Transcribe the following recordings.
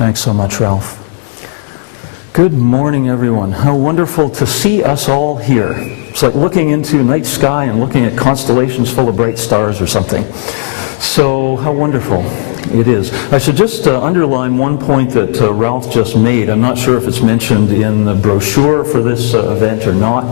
Thanks so much, Ralph. Good morning, everyone. How wonderful to see us all here. It's like looking into night sky and looking at constellations full of bright stars or something. So, how wonderful it is. I should just underline one point that Ralph just made. I'm not sure if it's mentioned in the brochure for this event or not,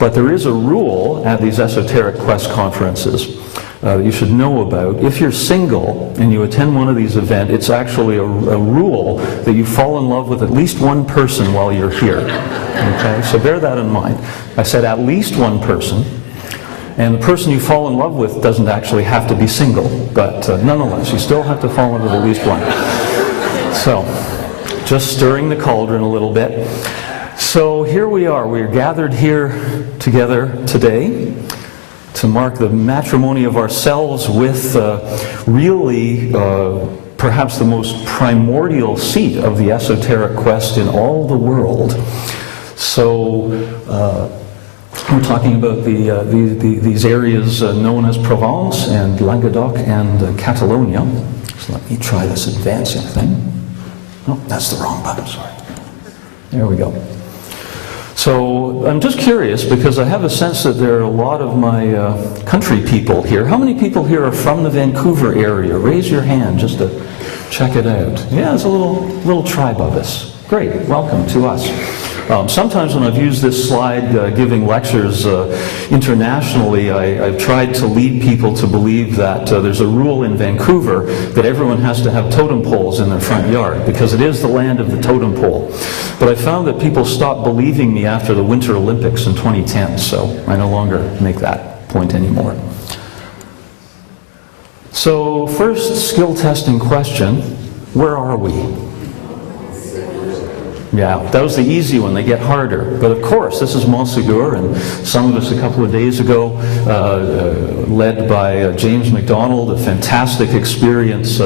but there is a rule at these Esoteric Quest conferences that you should know about. If you're single and you attend one of these events, it's actually a rule that you fall in love with at least one person while you're here. Okay, so bear that in mind. I said at least one person, and the person you fall in love with doesn't actually have to be single, but nonetheless, you still have to fall in love with at least one. So, just stirring the cauldron a little bit. So here we are. We're gathered here together today to mark the matrimony of ourselves with really perhaps the most primordial seat of the Esoteric Quest in all the world. So we're talking about these areas known as Provence and Languedoc and Catalonia. So let me try this advancing thing. Oh, that's the wrong button, sorry. There we go. So I'm just curious because I have a sense that there are a lot of my country people here. How many people here are from the Vancouver area? Raise your hand just to check it out. Yeah, it's a little tribe of us. Great, welcome to us. Sometimes when I've used this slide giving lectures internationally, I've tried to lead people to believe that there's a rule in Vancouver that everyone has to have totem poles in their front yard because it is the land of the totem pole. But I found that people stopped believing me after the Winter Olympics in 2010, so I no longer make that point anymore. So first skill testing question, where are we? Yeah, that was the easy one. They get harder. But of course, this is Montségur, and some of us a couple of days ago, led by James MacDonald, a fantastic experience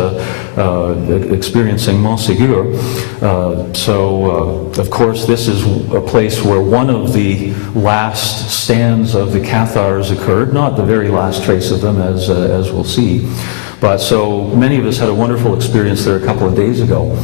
experiencing Montségur. So, of course, this is a place where one of the last stands of the Cathars occurred, not the very last trace of them, as we'll see. But so many of us had a wonderful experience there a couple of days ago.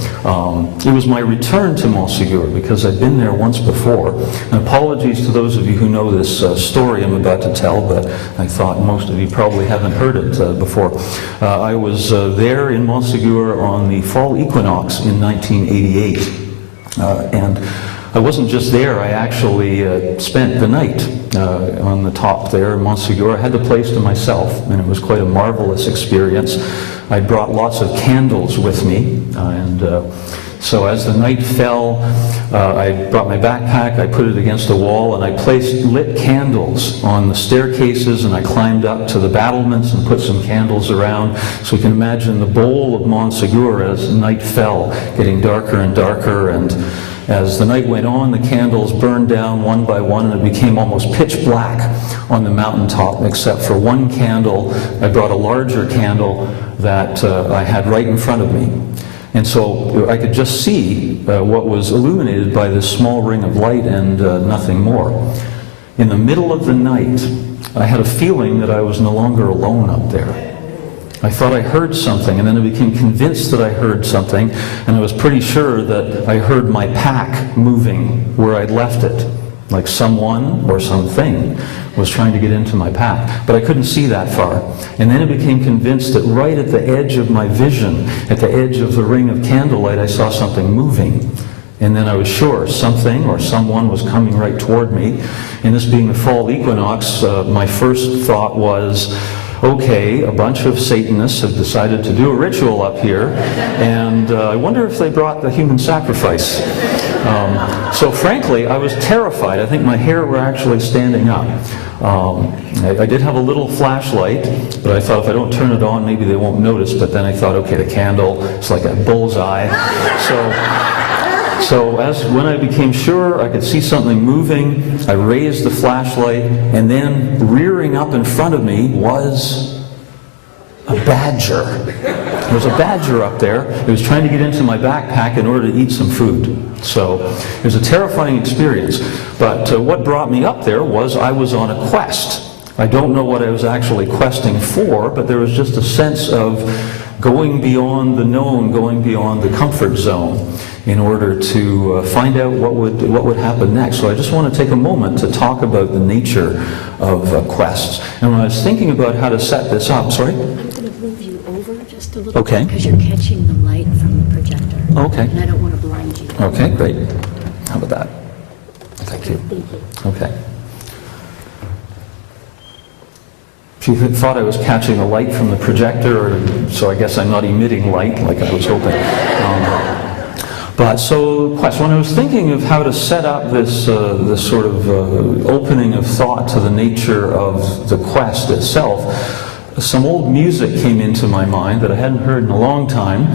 It was my return to Montségur because I'd been there once before. And apologies to those of you who know this story I'm about to tell, but I thought most of you probably haven't heard it before. I was there in Montségur on the fall equinox in 1988. And I wasn't just there, I actually spent the night on the top there in Montségur. I had the place to myself, and it was quite a marvelous experience. I brought lots of candles with me, and so as the night fell, I brought my backpack, I put it against a wall, and I placed lit candles on the staircases, and I climbed up to the battlements and put some candles around. So you can imagine the bowl of Montségur as night fell, getting darker and darker, and as the night went on, the candles burned down one by one, and it became almost pitch black on the mountaintop, except for one candle. I brought a larger candle that I had right in front of me. And so I could just see what was illuminated by this small ring of light and nothing more. In the middle of the night, I had a feeling that I was no longer alone up there. I thought I heard something, and then I became convinced that I heard something, and I was pretty sure that I heard my pack moving where I'd left it, like someone or something was trying to get into my pack. But I couldn't see that far. And then I became convinced that right at the edge of my vision, at the edge of the ring of candlelight, I saw something moving. And then I was sure something or someone was coming right toward me. And this being the fall equinox, my first thought was, okay, a bunch of Satanists have decided to do a ritual up here, and I wonder if they brought the human sacrifice. So frankly, I was terrified. I think my hair were actually standing up. I did have a little flashlight, but I thought if I don't turn it on, maybe they won't notice. But then I thought, okay, the candle, it's like a bullseye. So when I became sure I could see something moving, I raised the flashlight, and then rearing up in front of me was a badger. There was a badger up there. It was trying to get into my backpack in order to eat some food. So it was a terrifying experience. But what brought me up there was I was on a quest. I don't know what I was actually questing for, but there was just a sense of going beyond the known, going beyond the comfort zone in order to find out what would happen next. So I just want to take a moment to talk about the nature of quests. And when I was thinking about how to set this up, sorry? I'm going to move you over just a little Okay. bit because you're catching the light from the projector. Okay. And I don't want to blind you. Okay, great. How about that? Thank you. Thank you. Okay. She thought I was catching a light from the projector, so I guess I'm not emitting light like I was hoping. But so, when I was thinking of how to set up this sort of opening of thought to the nature of the quest itself, some old music came into my mind that I hadn't heard in a long time.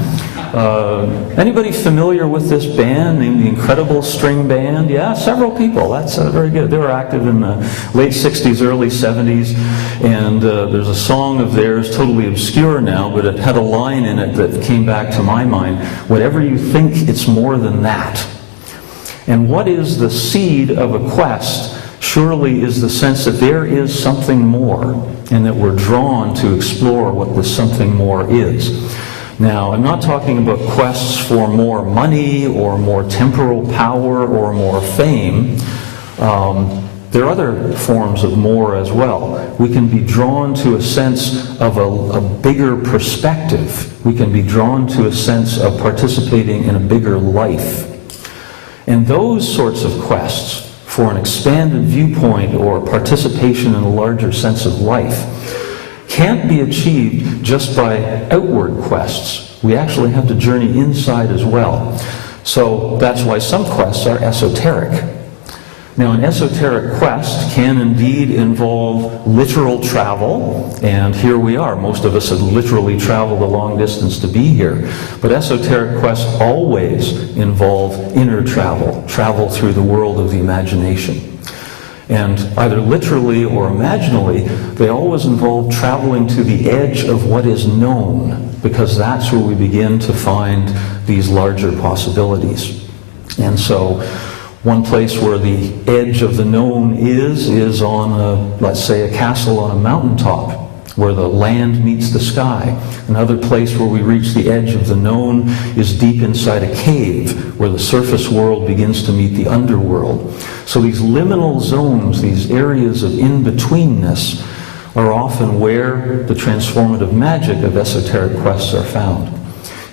Anybody familiar with this band named the Incredible String Band? Yeah, several people. That's very good. They were active in the late 60s, early 70s, and there's a song of theirs, totally obscure now, but it had a line in it that came back to my mind. Whatever you think, it's more than that. And what is the seed of a quest? Surely is the sense that there is something more, and that we're drawn to explore what this something more is. Now, I'm not talking about quests for more money or more temporal power or more fame. There are other forms of more as well. We can be drawn to a sense of a bigger perspective. We can be drawn to a sense of participating in a bigger life. And those sorts of quests for an expanded viewpoint or participation in a larger sense of life can't be achieved just by outward quests. We actually have to journey inside as well. So that's why some quests are esoteric. Now, an esoteric quest can indeed involve literal travel, and here we are. Most of us have literally traveled a long distance to be here. But esoteric quests always involve inner travel, travel through the world of the imagination. And either literally or imaginally, they always involve traveling to the edge of what is known, because that's where we begin to find these larger possibilities. And so, one place where the edge of the known is on, let's say, a castle on a mountaintop, where the land meets the sky. Another place where we reach the edge of the known is deep inside a cave, where the surface world begins to meet the underworld. So these liminal zones, these areas of in-betweenness, are often where the transformative magic of esoteric quests are found.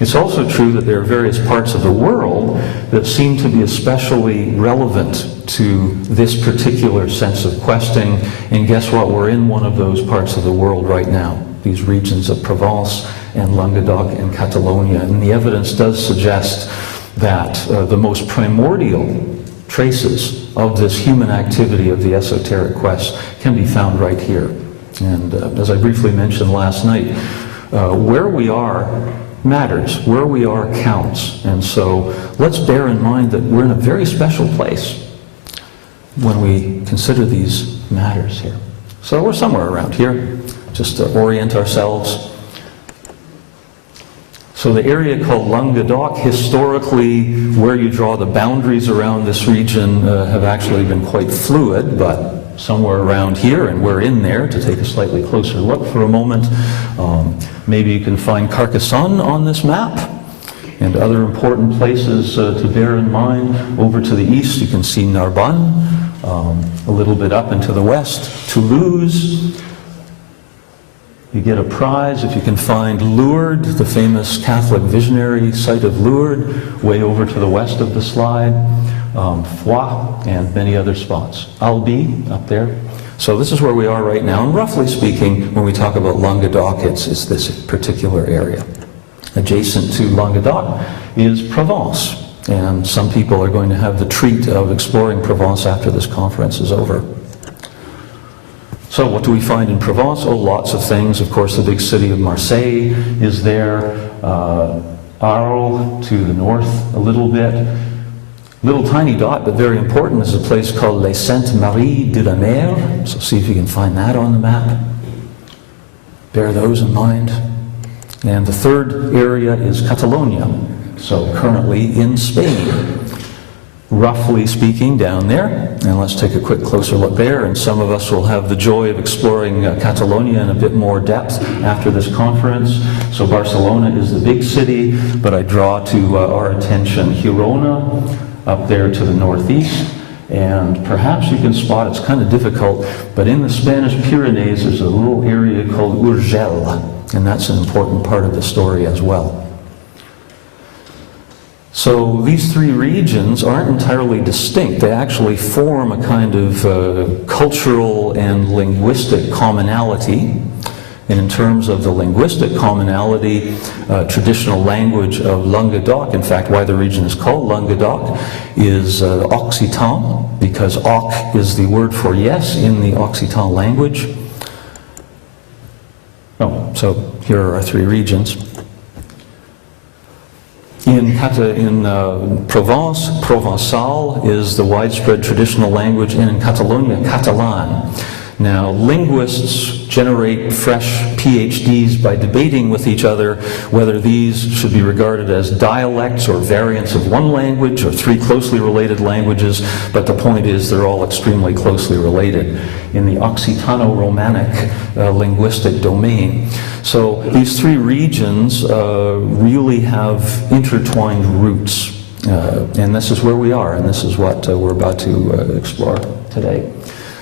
It's also true that there are various parts of the world that seem to be especially relevant to this particular sense of questing, and guess what? We're in one of those parts of the world right now, these regions of Provence and Languedoc and Catalonia, and the evidence does suggest that the most primordial traces of this human activity of the esoteric quest can be found right here. And as I briefly mentioned last night, where we are matters. Where we are counts. And so let's bear in mind that we're in a very special place when we consider these matters here. So we're somewhere around here, just to orient ourselves. So the area called Languedoc, historically, where you draw the boundaries around this region have actually been quite fluid, but somewhere around here, and we're in there to take a slightly closer look for a moment. Maybe you can find Carcassonne on this map, and other important places to bear in mind. Over to the east, you can see Narbonne, a little bit up and to the west, Toulouse. You get a prize if you can find Lourdes, the famous Catholic visionary site of Lourdes, way over to the west of the slide. Foix, and many other spots. Albi, up there. So this is where we are right now, and roughly speaking, when we talk about Languedoc, it's this particular area. Adjacent to Languedoc is Provence, and some people are going to have the treat of exploring Provence after this conference is over. So what do we find in Provence? Oh, lots of things. Of course, the big city of Marseille is there. Arles to the north a little bit. Little tiny dot, but very important, is a place called Les Saintes Maries de la Mer. So see if you can find that on the map. Bear those in mind. And the third area is Catalonia, so currently in Spain. roughly speaking, down there. And let's take a quick closer look there. And some of us will have the joy of exploring Catalonia in a bit more depth after this conference. So Barcelona is the big city, but I draw to our attention Girona, up there to the northeast. And perhaps you can spot, it's kind of difficult, but in the Spanish Pyrenees there's a little area called Urgell, and that's an important part of the story as well. So these three regions aren't entirely distinct. They actually form a kind of cultural and linguistic commonality. And in terms of the linguistic commonality, traditional language of Languedoc, in fact why the region is called Languedoc, is Occitan, because Oc is the word for yes in the Occitan language. Oh, so here are our three regions. In Provence, Provençal is the widespread traditional language, and in Catalonia, Catalan. Now, linguists generate fresh PhDs by debating with each other whether these should be regarded as dialects or variants of one language or three closely related languages, but the point is they're all extremely closely related in the Occitano-Romanic linguistic domain. So these three regions really have intertwined roots, and this is where we are, and this is what we're about to explore today.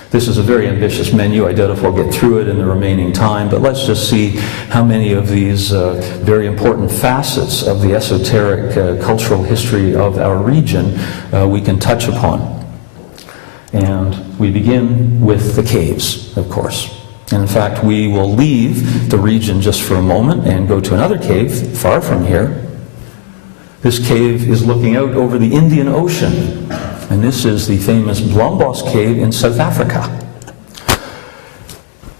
This is a very ambitious menu. I doubt if we'll get through it in the remaining time, but let's just see how many of these very important facets of the esoteric cultural history of our region we can touch upon. And we begin with the caves, of course. And in fact, we will leave the region just for a moment and go to another cave far from here. This cave is looking out over the Indian Ocean. And this is the famous Blombos Cave in South Africa.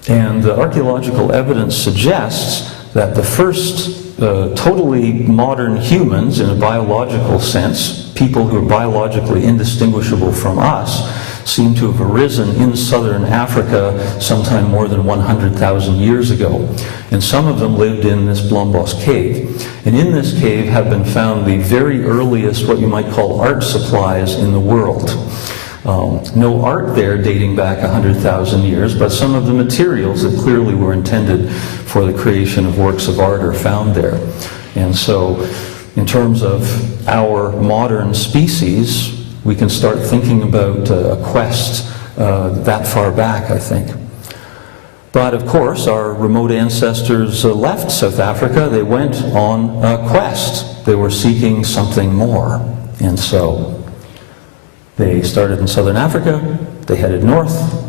And the archaeological evidence suggests that the first totally modern humans, in a biological sense, people who are biologically indistinguishable from us, seem to have arisen in southern Africa sometime more than 100,000 years ago. And some of them lived in this Blombos Cave. And in this cave have been found the very earliest, what you might call, art supplies in the world. No art there dating back 100,000 years, but some of the materials that clearly were intended for the creation of works of art are found there. And so, in terms of our modern species, we can start thinking about a quest that far back, I think. But of course, our remote ancestors left South Africa. They went on a quest. They were seeking something more. And so they started in southern Africa. They headed north.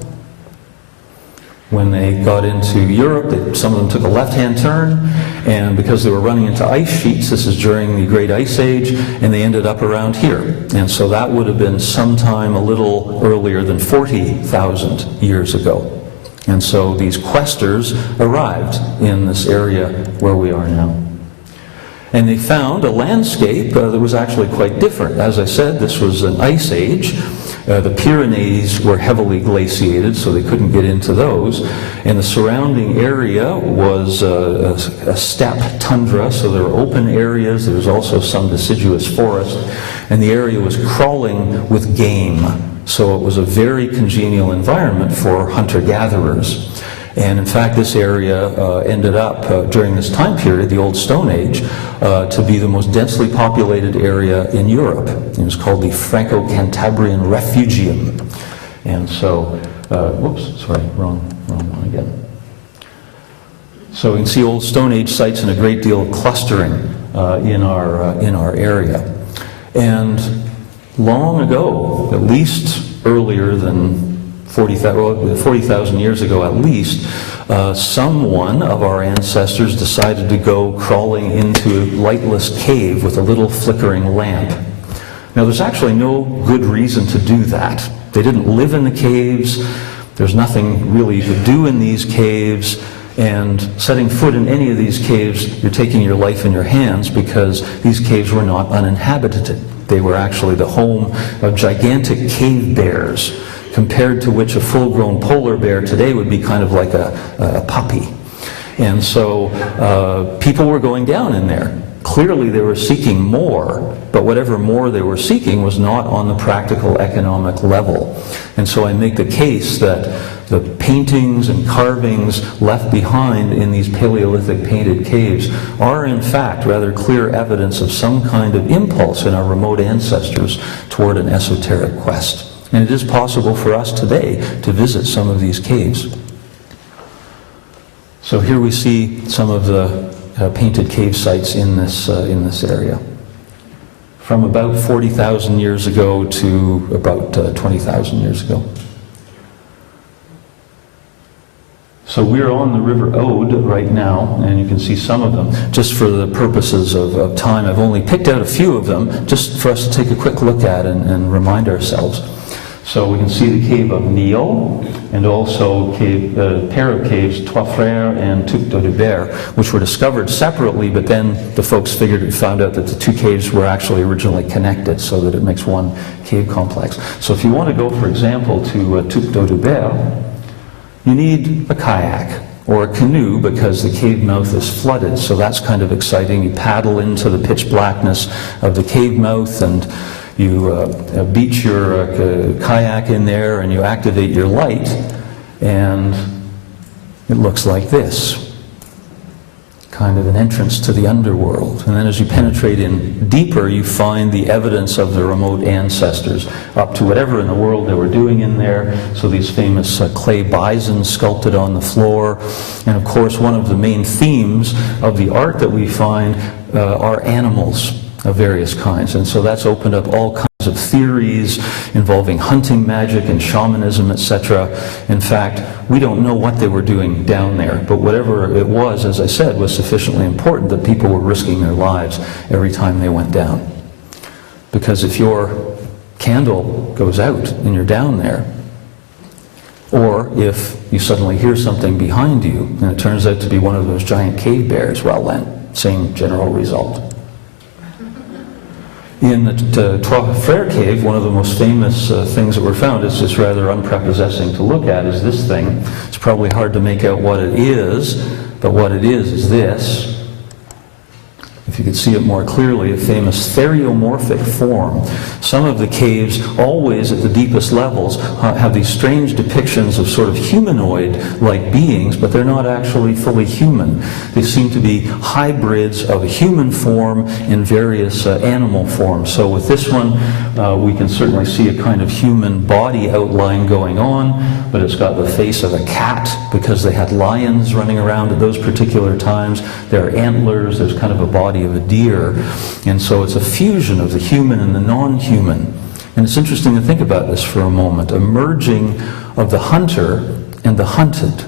When they got into Europe, some of them took a left-hand turn, and because they were running into ice sheets, this is during the Great Ice Age, and they ended up around here. And so that would have been sometime a little earlier than 40,000 years ago. And so these questers arrived in this area where we are now. And they found a landscape that was actually quite different. As I said, this was an ice age. The Pyrenees were heavily glaciated, so they couldn't get into those. And the surrounding area was a steppe tundra, so there were open areas. There was also some deciduous forest. And the area was crawling with game. So it was a very congenial environment for hunter-gatherers. And in fact, this area ended up, during this time period, the Old Stone Age, to be the most densely populated area in Europe. It was called the Franco-Cantabrian Refugium. And so, wrong one again. So you can see Old Stone Age sites and a great deal of clustering in our area. And long ago, at least earlier than 40,000 years ago at least, someone of our ancestors decided to go crawling into a lightless cave with a little flickering lamp. Now, there's actually no good reason to do that. They didn't live in the caves. There's nothing really to do in these caves. And setting foot in any of these caves, you're taking your life in your hands, because these caves were not uninhabited. They were actually the home of gigantic cave bears, compared to which a full-grown polar bear today would be kind of like a puppy. And so people were going down in there. Clearly they were seeking more, but whatever more they were seeking was not on the practical economic level. And so I make the case that the paintings and carvings left behind in these Paleolithic painted caves are in fact rather clear evidence of some kind of impulse in our remote ancestors toward an esoteric quest. And it is possible for us today to visit some of these caves. So here we see some of the painted cave sites in this area, from about 40,000 years ago to about 20,000 years ago. So we're on the River Aude right now, and you can see some of them. Just for the purposes of time, I've only picked out a few of them, just for us to take a quick look at and remind ourselves. So we can see the cave of Nio, and also a pair of caves, Trois Frères and Tuc d'Audebert, which were discovered separately, but then the folks found out that the two caves were actually originally connected, so that it makes one cave complex. So if you want to go, for example, to Tuc d'Audebert, you need a kayak or a canoe because the cave mouth is flooded, so that's kind of exciting. You paddle into the pitch blackness of the cave mouth, and you beach your kayak in there, and you activate your light, and it looks like this. Kind of an entrance to the underworld. And then as you penetrate in deeper, you find the evidence of the remote ancestors up to whatever in the world they were doing in there. So these famous clay bisons sculpted on the floor. And of course, one of the main themes of the art that we find are animals of various kinds. And so that's opened up all kinds of theories involving hunting magic and shamanism, etc. In fact, we don't know what they were doing down there, but whatever it was, as I said, was sufficiently important that people were risking their lives every time they went down. Because if your candle goes out and you're down there, or if you suddenly hear something behind you and it turns out to be one of those giant cave bears, well then, same general result. In the Trois Frères cave, one of the most famous things that were found, is just rather unprepossessing to look at, is this thing. It's probably hard to make out what it is, but what it is this. If you could see it more clearly, a famous theriomorphic form. Some of the caves, always at the deepest levels, have these strange depictions of sort of humanoid-like beings, but they're not actually fully human. They seem to be hybrids of a human form in various animal forms. So with this one, we can certainly see a kind of human body outline going on, but it's got the face of a cat because they had lions running around at those particular times. There are antlers, there's kind of a body of a deer, and so it's a fusion of the human and the non-human. And it's interesting to think about this for a moment, a merging of the hunter and the hunted.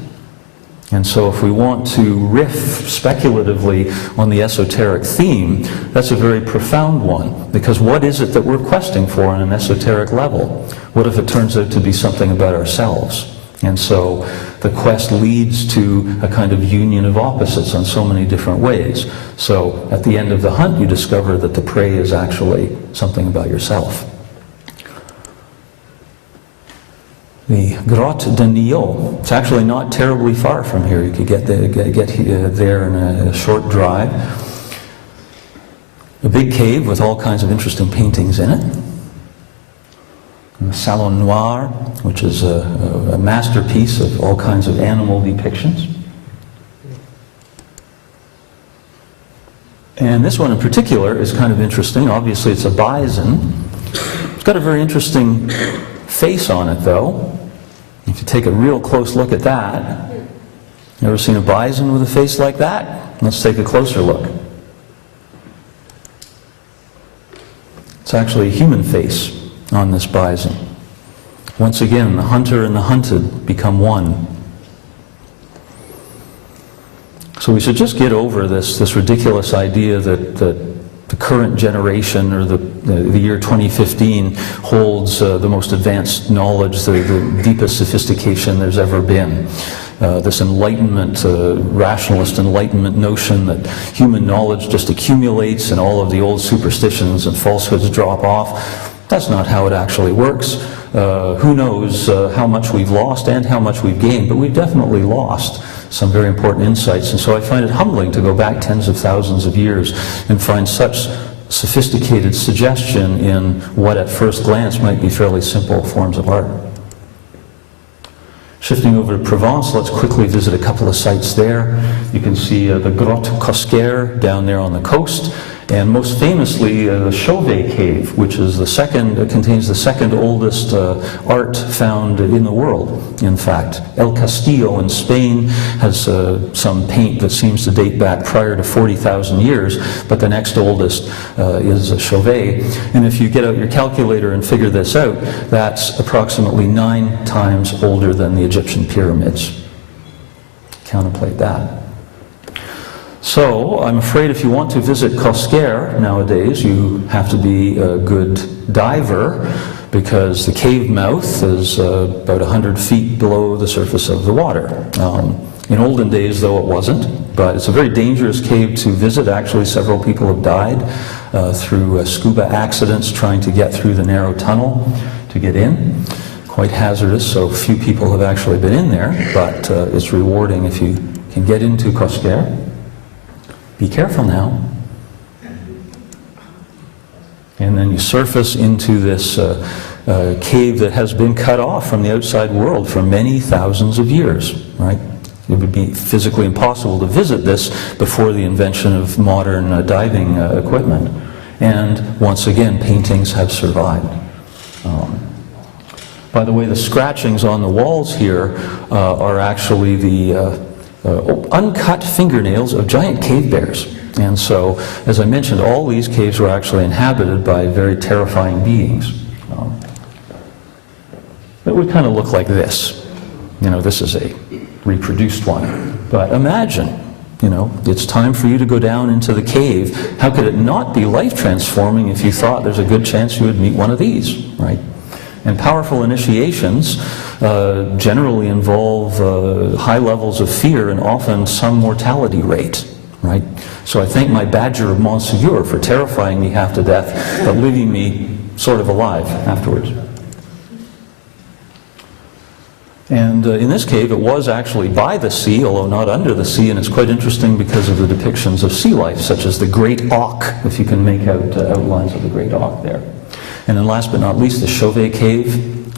And so if we want to riff speculatively on the esoteric theme, that's a very profound one, because what is it that we're questing for on an esoteric level? What if it turns out to be something about ourselves? And so the quest leads to a kind of union of opposites on so many different ways. So at the end of the hunt, you discover that the prey is actually something about yourself. The Grotte de Nio, it's actually not terribly far from here. You could get there in a short drive. A big cave with all kinds of interesting paintings in it. The Salon Noir, which is a masterpiece of all kinds of animal depictions. And this one in particular is kind of interesting. Obviously it's a bison. It's got a very interesting face on it though. If you take a real close look at that, you ever seen a bison with a face like that? Let's take a closer look. It's actually a human face on this bison. Once again, the hunter and the hunted become one. So we should just get over this ridiculous idea that the current generation, or the year 2015, holds the most advanced knowledge, the deepest sophistication there's ever been. This enlightenment, rationalist enlightenment notion that human knowledge just accumulates and all of the old superstitions and falsehoods drop off. That's not how it actually works. Who knows how much we've lost and how much we've gained, but we've definitely lost some very important insights. And so I find it humbling to go back tens of thousands of years and find such sophisticated suggestion in what at first glance might be fairly simple forms of art. Shifting over to Provence, let's quickly visit a couple of sites there. You can see the Grotte Cosquer down there on the coast, and most famously the Chauvet Cave, which is contains the second oldest art found in the world, in fact. El Castillo in Spain has some paint that seems to date back prior to 40,000 years, but the next oldest is Chauvet. And if you get out your calculator and figure this out, that's approximately 9 times older than the Egyptian pyramids. Contemplate that. So, I'm afraid if you want to visit Cosquer nowadays, you have to be a good diver, because the cave mouth is about 100 feet below the surface of the water. In olden days, though, it wasn't, but it's a very dangerous cave to visit. Actually, several people have died through scuba accidents trying to get through the narrow tunnel to get in. Quite hazardous, so few people have actually been in there, but it's rewarding if you can get into Cosquer. Be careful now. And then you surface into this cave that has been cut off from the outside world for many thousands of years, right? It would be physically impossible to visit this before the invention of modern diving equipment. And once again, paintings have survived. By the way, the scratchings on the walls here are actually the uncut fingernails of giant cave bears. And so, as I mentioned, all these caves were actually inhabited by very terrifying beings. It would kind of look like this. You know, this is a reproduced one. But imagine, you know, it's time for you to go down into the cave. How could it not be life-transforming if you thought there's a good chance you would meet one of these, right? And powerful initiations generally involve high levels of fear and often some mortality rate, right? So I thank my badger of Monsieur for terrifying me half to death, but leaving me sort of alive afterwards. And in this cave, it was actually by the sea, although not under the sea, and it's quite interesting because of the depictions of sea life, such as the great auk, if you can make out outlines of the great auk there. And then last but not least, the Chauvet Cave,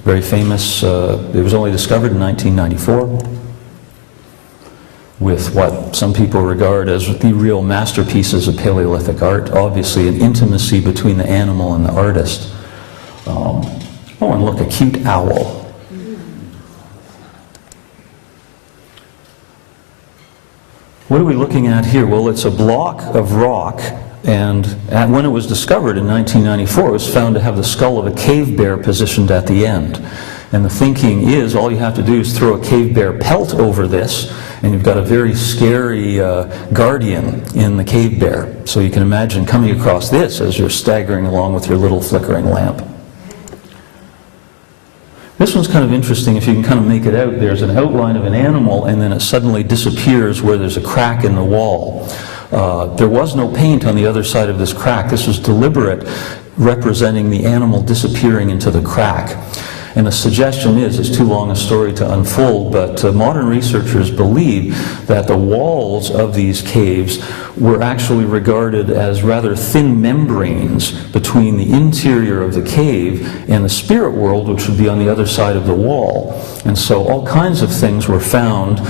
very famous. It was only discovered in 1994 with what some people regard as the real masterpieces of Paleolithic art. Obviously, an intimacy between the animal and the artist. Oh, and look, a cute owl. What are we looking at here? Well, it's a block of rock. And when it was discovered in 1994, it was found to have the skull of a cave bear positioned at the end. And the thinking is all you have to do is throw a cave bear pelt over this, and you've got a very scary guardian in the cave bear. So you can imagine coming across this as you're staggering along with your little flickering lamp. This one's kind of interesting if you can kind of make it out. There's an outline of an animal, and then it suddenly disappears where there's a crack in the wall. There was no paint on the other side of this crack. This was deliberate, representing the animal disappearing into the crack. And the suggestion is, it's too long a story to unfold, but modern researchers believe that the walls of these caves were actually regarded as rather thin membranes between the interior of the cave and the spirit world, which would be on the other side of the wall. And so all kinds of things were found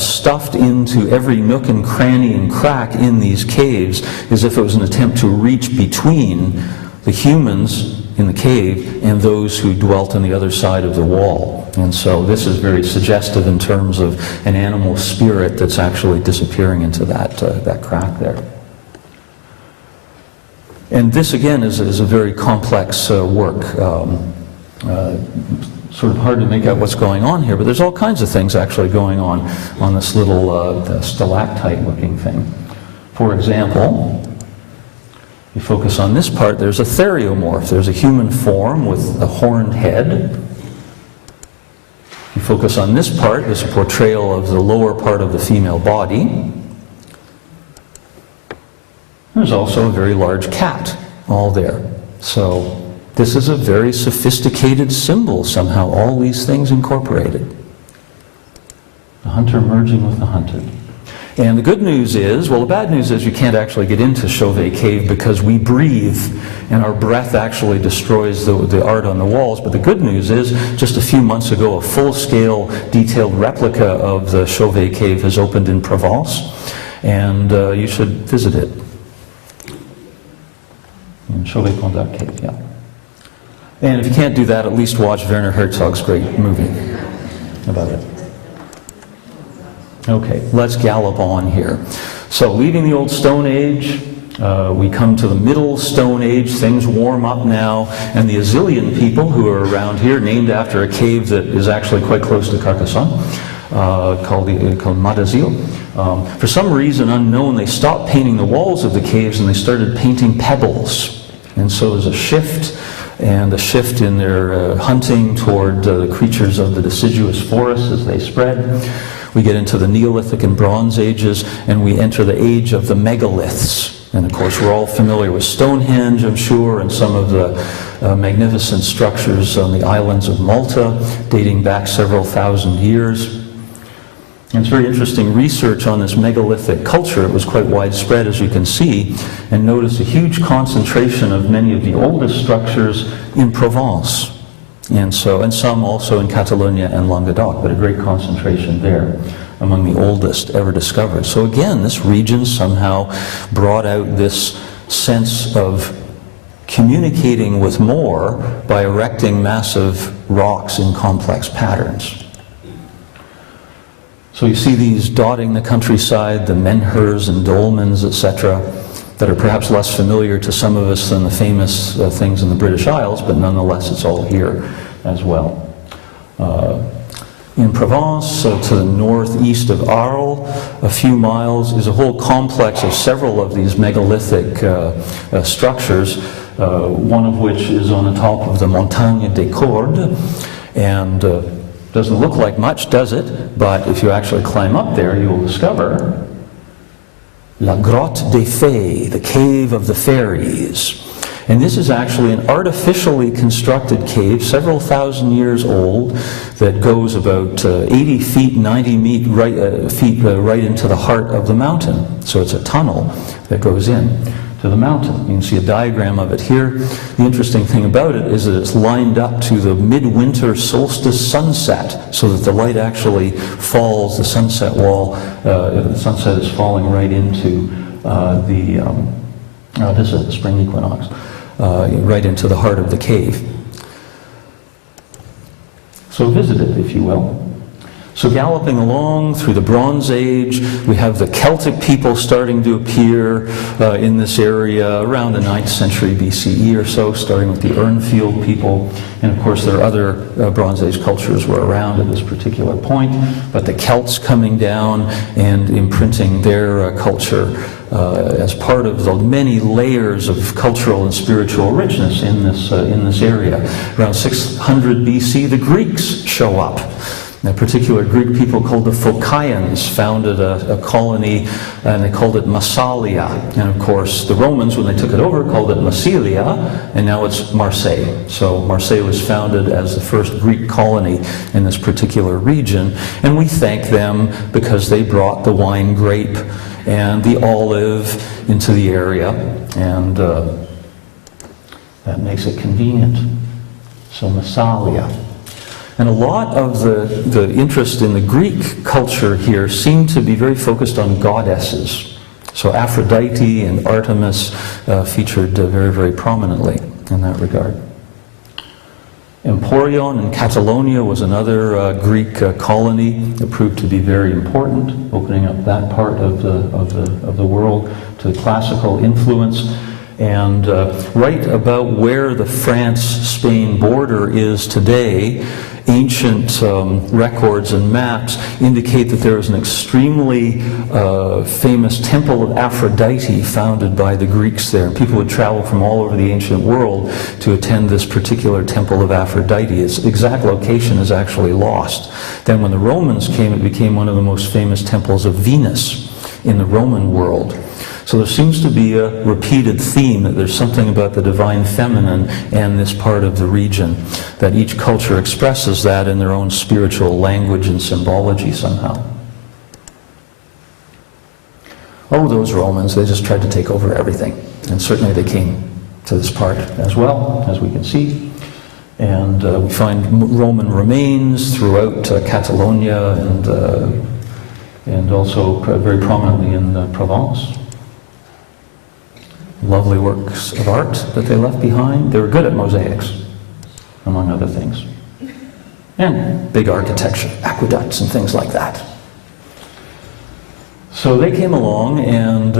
stuffed into every nook and cranny and crack in these caves, as if it was an attempt to reach between the humans in the cave and those who dwelt on the other side of the wall. And so this is very suggestive in terms of an animal spirit that's actually disappearing into that crack there. And this again is a very complex work. Sort of hard to make out what's going on here, but there's all kinds of things actually going on this little stalactite looking thing. For example, you focus on this part, there's a theriomorph. There's a human form with a horned head. You focus on this part, there's a portrayal of the lower part of the female body. There's also a very large cat, all there. So this is a very sophisticated symbol somehow, all these things incorporated. The hunter merging with the hunted. And the good news is, well, the bad news is you can't actually get into Chauvet Cave because we breathe, and our breath actually destroys the art on the walls. But the good news is, just a few months ago, a full-scale, detailed replica of the Chauvet Cave has opened in Provence, and you should visit it. In Chauvet-Condat Cave, yeah. And if you can't do that, at least watch Werner Herzog's great movie about it. Okay, let's gallop on here. So, leaving the old Stone Age, we come to the Middle Stone Age. Things warm up now, and the Azilian people who are around here, named after a cave that is actually quite close to Carcassonne, called Madazil. For some reason unknown, they stopped painting the walls of the caves and they started painting pebbles. And so there's a shift in their hunting toward the creatures of the deciduous forests as they spread. We get into the Neolithic and Bronze Ages, and we enter the age of the megaliths. And of course, we're all familiar with Stonehenge, I'm sure, and some of the magnificent structures on the islands of Malta, dating back several thousand years. And it's very interesting research on this megalithic culture. It was quite widespread, as you can see, and notice a huge concentration of many of the oldest structures in Provence. And some also in Catalonia and Languedoc, but a great concentration there among the oldest ever discovered. So again, this region somehow brought out this sense of communicating with more by erecting massive rocks in complex patterns. So you see these dotting the countryside, the menhirs and dolmens, etc., that are perhaps less familiar to some of us than the famous things in the British Isles, but nonetheless it's all here as well. In Provence, to the northeast of Arles, a few miles, is a whole complex of several of these megalithic structures, one of which is on the top of the Montagne des Cordes, and doesn't look like much, does it? But if you actually climb up there, you'll discover La Grotte des Fées, the Cave of the Fairies. And this is actually an artificially constructed cave, several thousand years old, that goes about 80 feet, 90 feet right into the heart of the mountain. So it's a tunnel that goes in to the mountain. You can see a diagram of it here. The interesting thing about it is that it's lined up to the midwinter solstice sunset, so that the light actually falls, the sunset wall, the sunset is falling right into this is the spring equinox, right into the heart of the cave. So visit it, if you will. So galloping along through the Bronze Age, we have the Celtic people starting to appear in this area around the 9th century BCE or so, starting with the Urnfield people. And of course there are other Bronze Age cultures were around at this particular point, but the Celts coming down and imprinting their culture as part of the many layers of cultural and spiritual richness in this area. Around 600 BC, the Greeks show up. A particular Greek people called the Phocians founded a colony, and they called it Massalia. And of course, the Romans, when they took it over, called it Massilia, and now it's Marseille. So Marseille was founded as the first Greek colony in this particular region, and we thank them because they brought the wine grape and the olive into the area, and that makes it convenient. So Massalia. And a lot of the interest in the Greek culture here seemed to be very focused on goddesses. So Aphrodite and Artemis featured very, very prominently in that regard. Emporion in Catalonia was another Greek colony that proved to be very important, opening up that part of the world to the classical influence. And right about where the France-Spain border is today, ancient records and maps indicate that there is an extremely famous temple of Aphrodite founded by the Greeks there. People would travel from all over the ancient world to attend this particular temple of Aphrodite. Its exact location is actually lost. Then when the Romans came, it became one of the most famous temples of Venus in the Roman world. So there seems to be a repeated theme that there's something about the divine feminine and this part of the region, that each culture expresses that in their own spiritual language and symbology somehow. Oh, those Romans, they just tried to take over everything. And certainly they came to this part as well, as we can see. And we find Roman remains throughout Catalonia and also very prominently in Provence. Lovely works of art that they left behind. They were good at mosaics, among other things. And big architecture, aqueducts and things like that. So they came along, and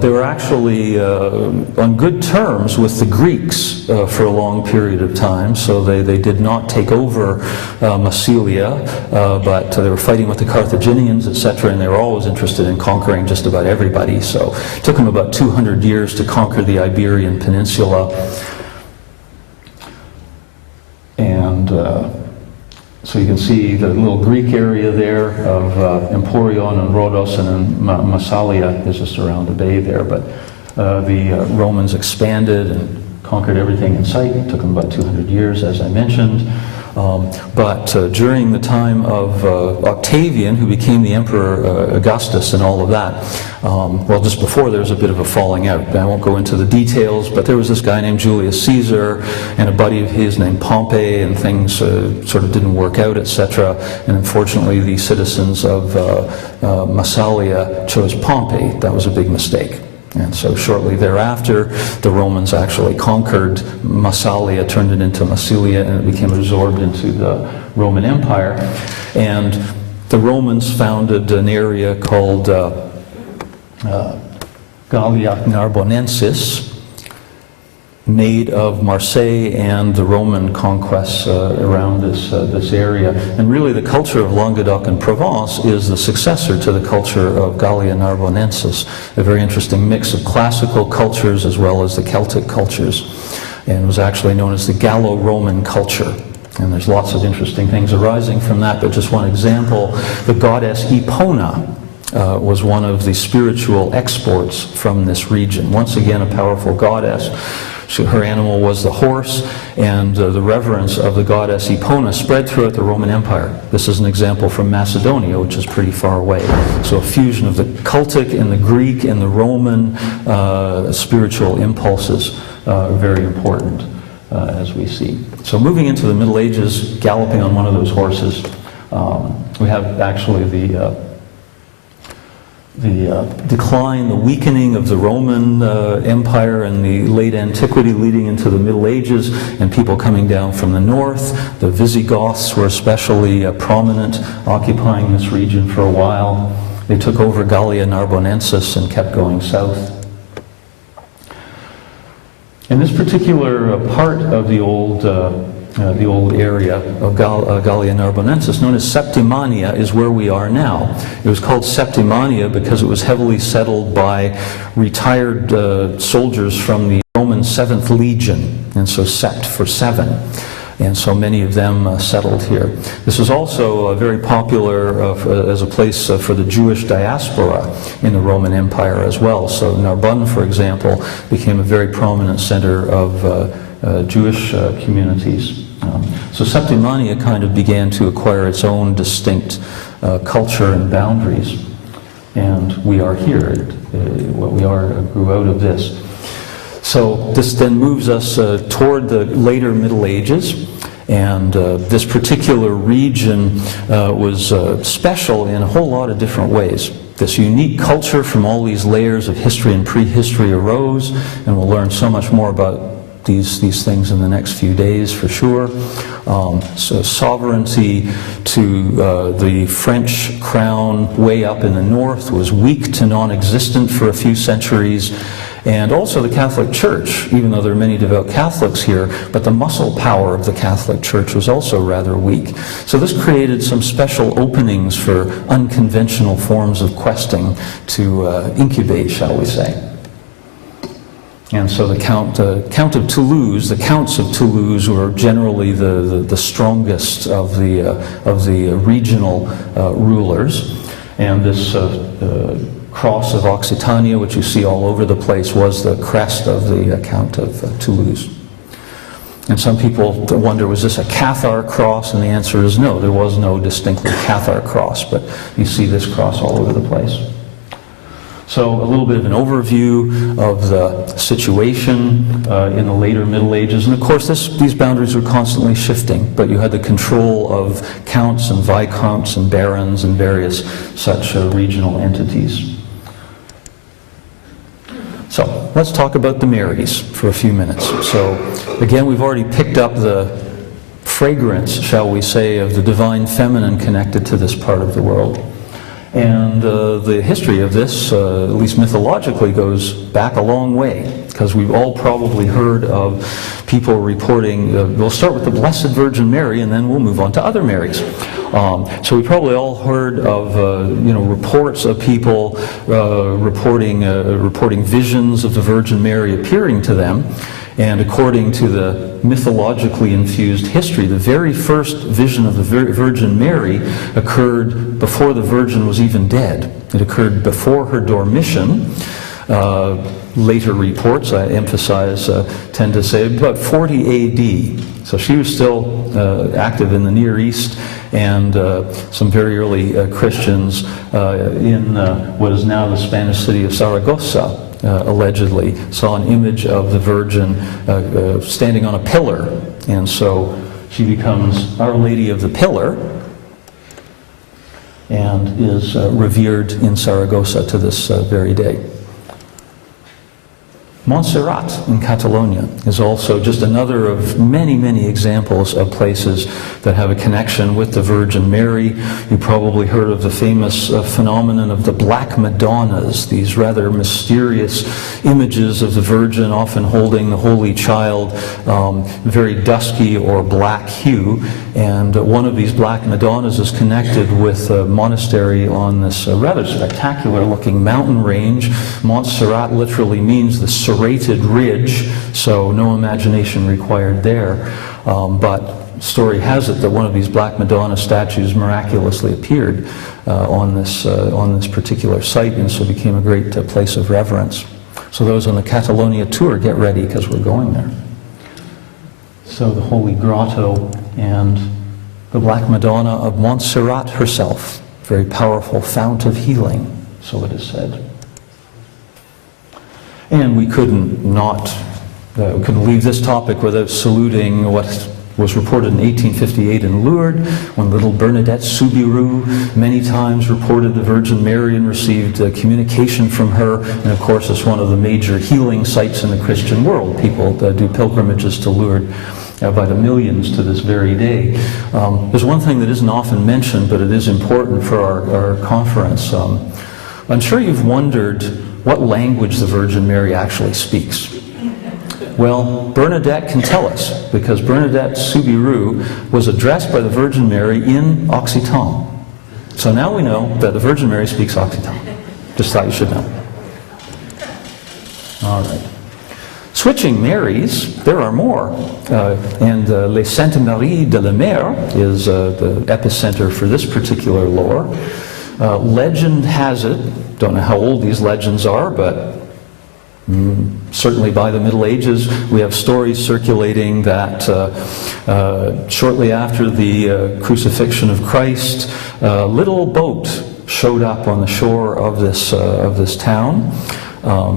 they were actually on good terms with the Greeks for a long period of time. So they did not take over Massilia, but they were fighting with the Carthaginians, etc., and they were always interested in conquering just about everybody. So it took them about 200 years to conquer the Iberian Peninsula. And so you can see the little Greek area there of Emporion and Rhodos, and then Massalia is just around the bay there. But the Romans expanded and conquered everything in sight. It took them about 200 years, as I mentioned. But during the time of Octavian, who became the Emperor Augustus and all of that, well, just before there was a bit of a falling out. I won't go into the details, but there was this guy named Julius Caesar and a buddy of his named Pompey, and things sort of didn't work out, etc. And unfortunately, the citizens of Massalia chose Pompey. That was a big mistake. And so shortly thereafter, the Romans actually conquered Massalia, turned it into Massilia, and it became absorbed into the Roman Empire. And the Romans founded an area called Gallia Narbonensis, made of Marseille and the Roman conquests around this area. And really the culture of Languedoc and Provence is the successor to the culture of Gallia Narbonensis, a very interesting mix of classical cultures as well as the Celtic cultures, and was actually known as the Gallo-Roman culture. And there's lots of interesting things arising from that, but just one example, the goddess Epona was one of the spiritual exports from this region. Once again, a powerful goddess. Her animal was the horse, and the reverence of the goddess Epona spread throughout the Roman Empire. This is an example from Macedonia, which is pretty far away. So a fusion of the cultic and the Greek and the Roman spiritual impulses are very important, as we see. So moving into the Middle Ages, galloping on one of those horses, we have actually the decline, the weakening of the Roman Empire in the late antiquity leading into the Middle Ages, and people coming down from the north. The Visigoths were especially prominent, occupying this region for a while. They took over Gallia Narbonensis and kept going south. In this particular part of the old area of Gallia Narbonensis, known as Septimania, is where we are now. It was called Septimania because it was heavily settled by retired soldiers from the Roman 7th Legion, and so sept for 7. And so many of them settled here. This is also very popular as a place for the Jewish diaspora in the Roman Empire as well. So Narbonne, for example, became a very prominent center of Jewish communities. So Septimania kind of began to acquire its own distinct culture and boundaries. And we are here. What we are grew out of this. So this then moves us toward the later Middle Ages, and this particular region was special in a whole lot of different ways. This unique culture from all these layers of history and prehistory arose, and we'll learn so much more about these things in the next few days for sure. So sovereignty to the French crown way up in the north was weak to non-existent for a few centuries. And also the Catholic Church, even though there are many devout Catholics here, but the muscle power of the Catholic Church was also rather weak. So this created some special openings for unconventional forms of questing to incubate, shall we say. And so the Count of Toulouse, the Counts of Toulouse were generally the strongest of the regional rulers. And this cross of Occitania, which you see all over the place, was the crest of the Count of Toulouse. And some people wonder, was this a Cathar cross? And the answer is no, there was no distinctly Cathar cross, but you see this cross all over the place. So a little bit of an overview of the situation in the later Middle Ages. And of course, these boundaries were constantly shifting, but you had the control of counts and viscounts and barons and various such regional entities. So let's talk about the Marys for a few minutes. So again, we've already picked up the fragrance, shall we say, of the divine feminine connected to this part of the world. And the history of this, at least mythologically, goes back a long way, because we've all probably heard of people reporting, we'll start with the Blessed Virgin Mary, and then we'll move on to other Marys. So we probably all heard of reports of people reporting visions of the Virgin Mary appearing to them. And according to the mythologically infused history, the very first vision of the Virgin Mary occurred before the Virgin was even dead. It occurred before her dormition. Later reports, I emphasize, tend to say about 40 AD. So she was still active in the Near East, and some very early Christians in what is now the Spanish city of Saragossa allegedly saw an image of the Virgin standing on a pillar, and so she becomes Our Lady of the Pillar and is revered in Saragossa to this very day. Montserrat in Catalonia is also just another of many, many examples of places that have a connection with the Virgin Mary. You probably heard of the famous phenomenon of the Black Madonnas, these rather mysterious images of the Virgin often holding the Holy Child, very dusky or black hue. And one of these Black Madonnas is connected with a monastery on this rather spectacular looking mountain range. Montserrat literally means the serrated ridge, so no imagination required there. But story has it that one of these Black Madonna statues miraculously appeared on this particular site, and so became a great place of reverence. So those on the Catalonia tour, get ready, because we're going there. So the Holy Grotto and the Black Madonna of Montserrat herself, very powerful fount of healing, so it is said. And we couldn't leave this topic without saluting what was reported in 1858 in Lourdes, when little Bernadette Soubirous many times reported the Virgin Mary and received communication from her. And of course, it's one of the major healing sites in the Christian world. People do pilgrimages to Lourdes by the millions to this very day. There's one thing that isn't often mentioned, but it is important for our conference. I'm sure you've wondered what language the Virgin Mary actually speaks. Well, Bernadette can tell us, because Bernadette Soubirous was addressed by the Virgin Mary in Occitan. So now we know that the Virgin Mary speaks Occitan. Just thought you should know. All right. Switching Marys, there are more. And Les Saintes Maries de la Mer is the epicenter for this particular lore. Legend has it, don't know how old these legends are, but certainly by the Middle Ages, we have stories circulating that shortly after the crucifixion of Christ, a little boat showed up on the shore of this town,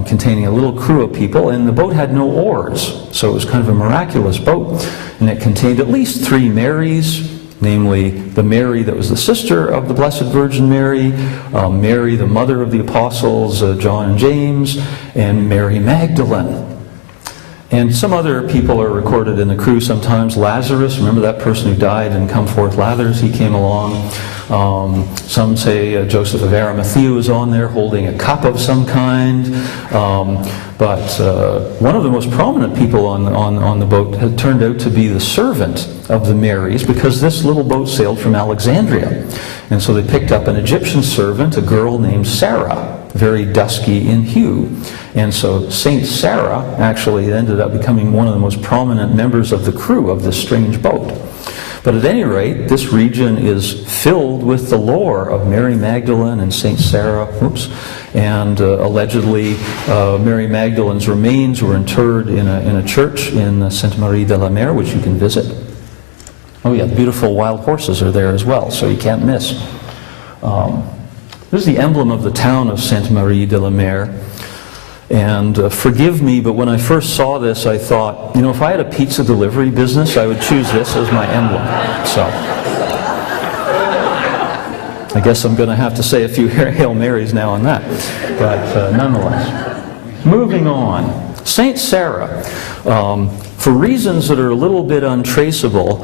containing a little crew of people, and the boat had no oars, so it was kind of a miraculous boat, and it contained at least 3 Marys, namely the Mary that was the sister of the Blessed Virgin Mary, Mary the mother of the apostles John and James, and Mary Magdalene. And some other people are recorded in the crew sometimes. Lazarus, remember that person who died and come forth Lazarus, he came along. Some say Joseph of Arimathea was on there holding a cup of some kind. But one of the most prominent people on the boat had turned out to be the servant of the Marys, because this little boat sailed from Alexandria. And so they picked up an Egyptian servant, a girl named Sarah, very dusky in hue. And so Saint Sarah actually ended up becoming one of the most prominent members of the crew of this strange boat. But at any rate, this region is filled with the lore of Mary Magdalene and Saint Sarah. And allegedly, Mary Magdalene's remains were interred in a church in Sainte Marie de la Mer, which you can visit. Oh yeah, beautiful wild horses are there as well, so you can't miss. This is the emblem of the town of Sainte-Marie-de-la-Mer. And forgive me, but when I first saw this, I thought, if I had a pizza delivery business, I would choose this as my emblem. So I guess I'm going to have to say a few Hail Marys now on that. But nonetheless, moving on. Saint Sarah. For reasons that are a little bit untraceable,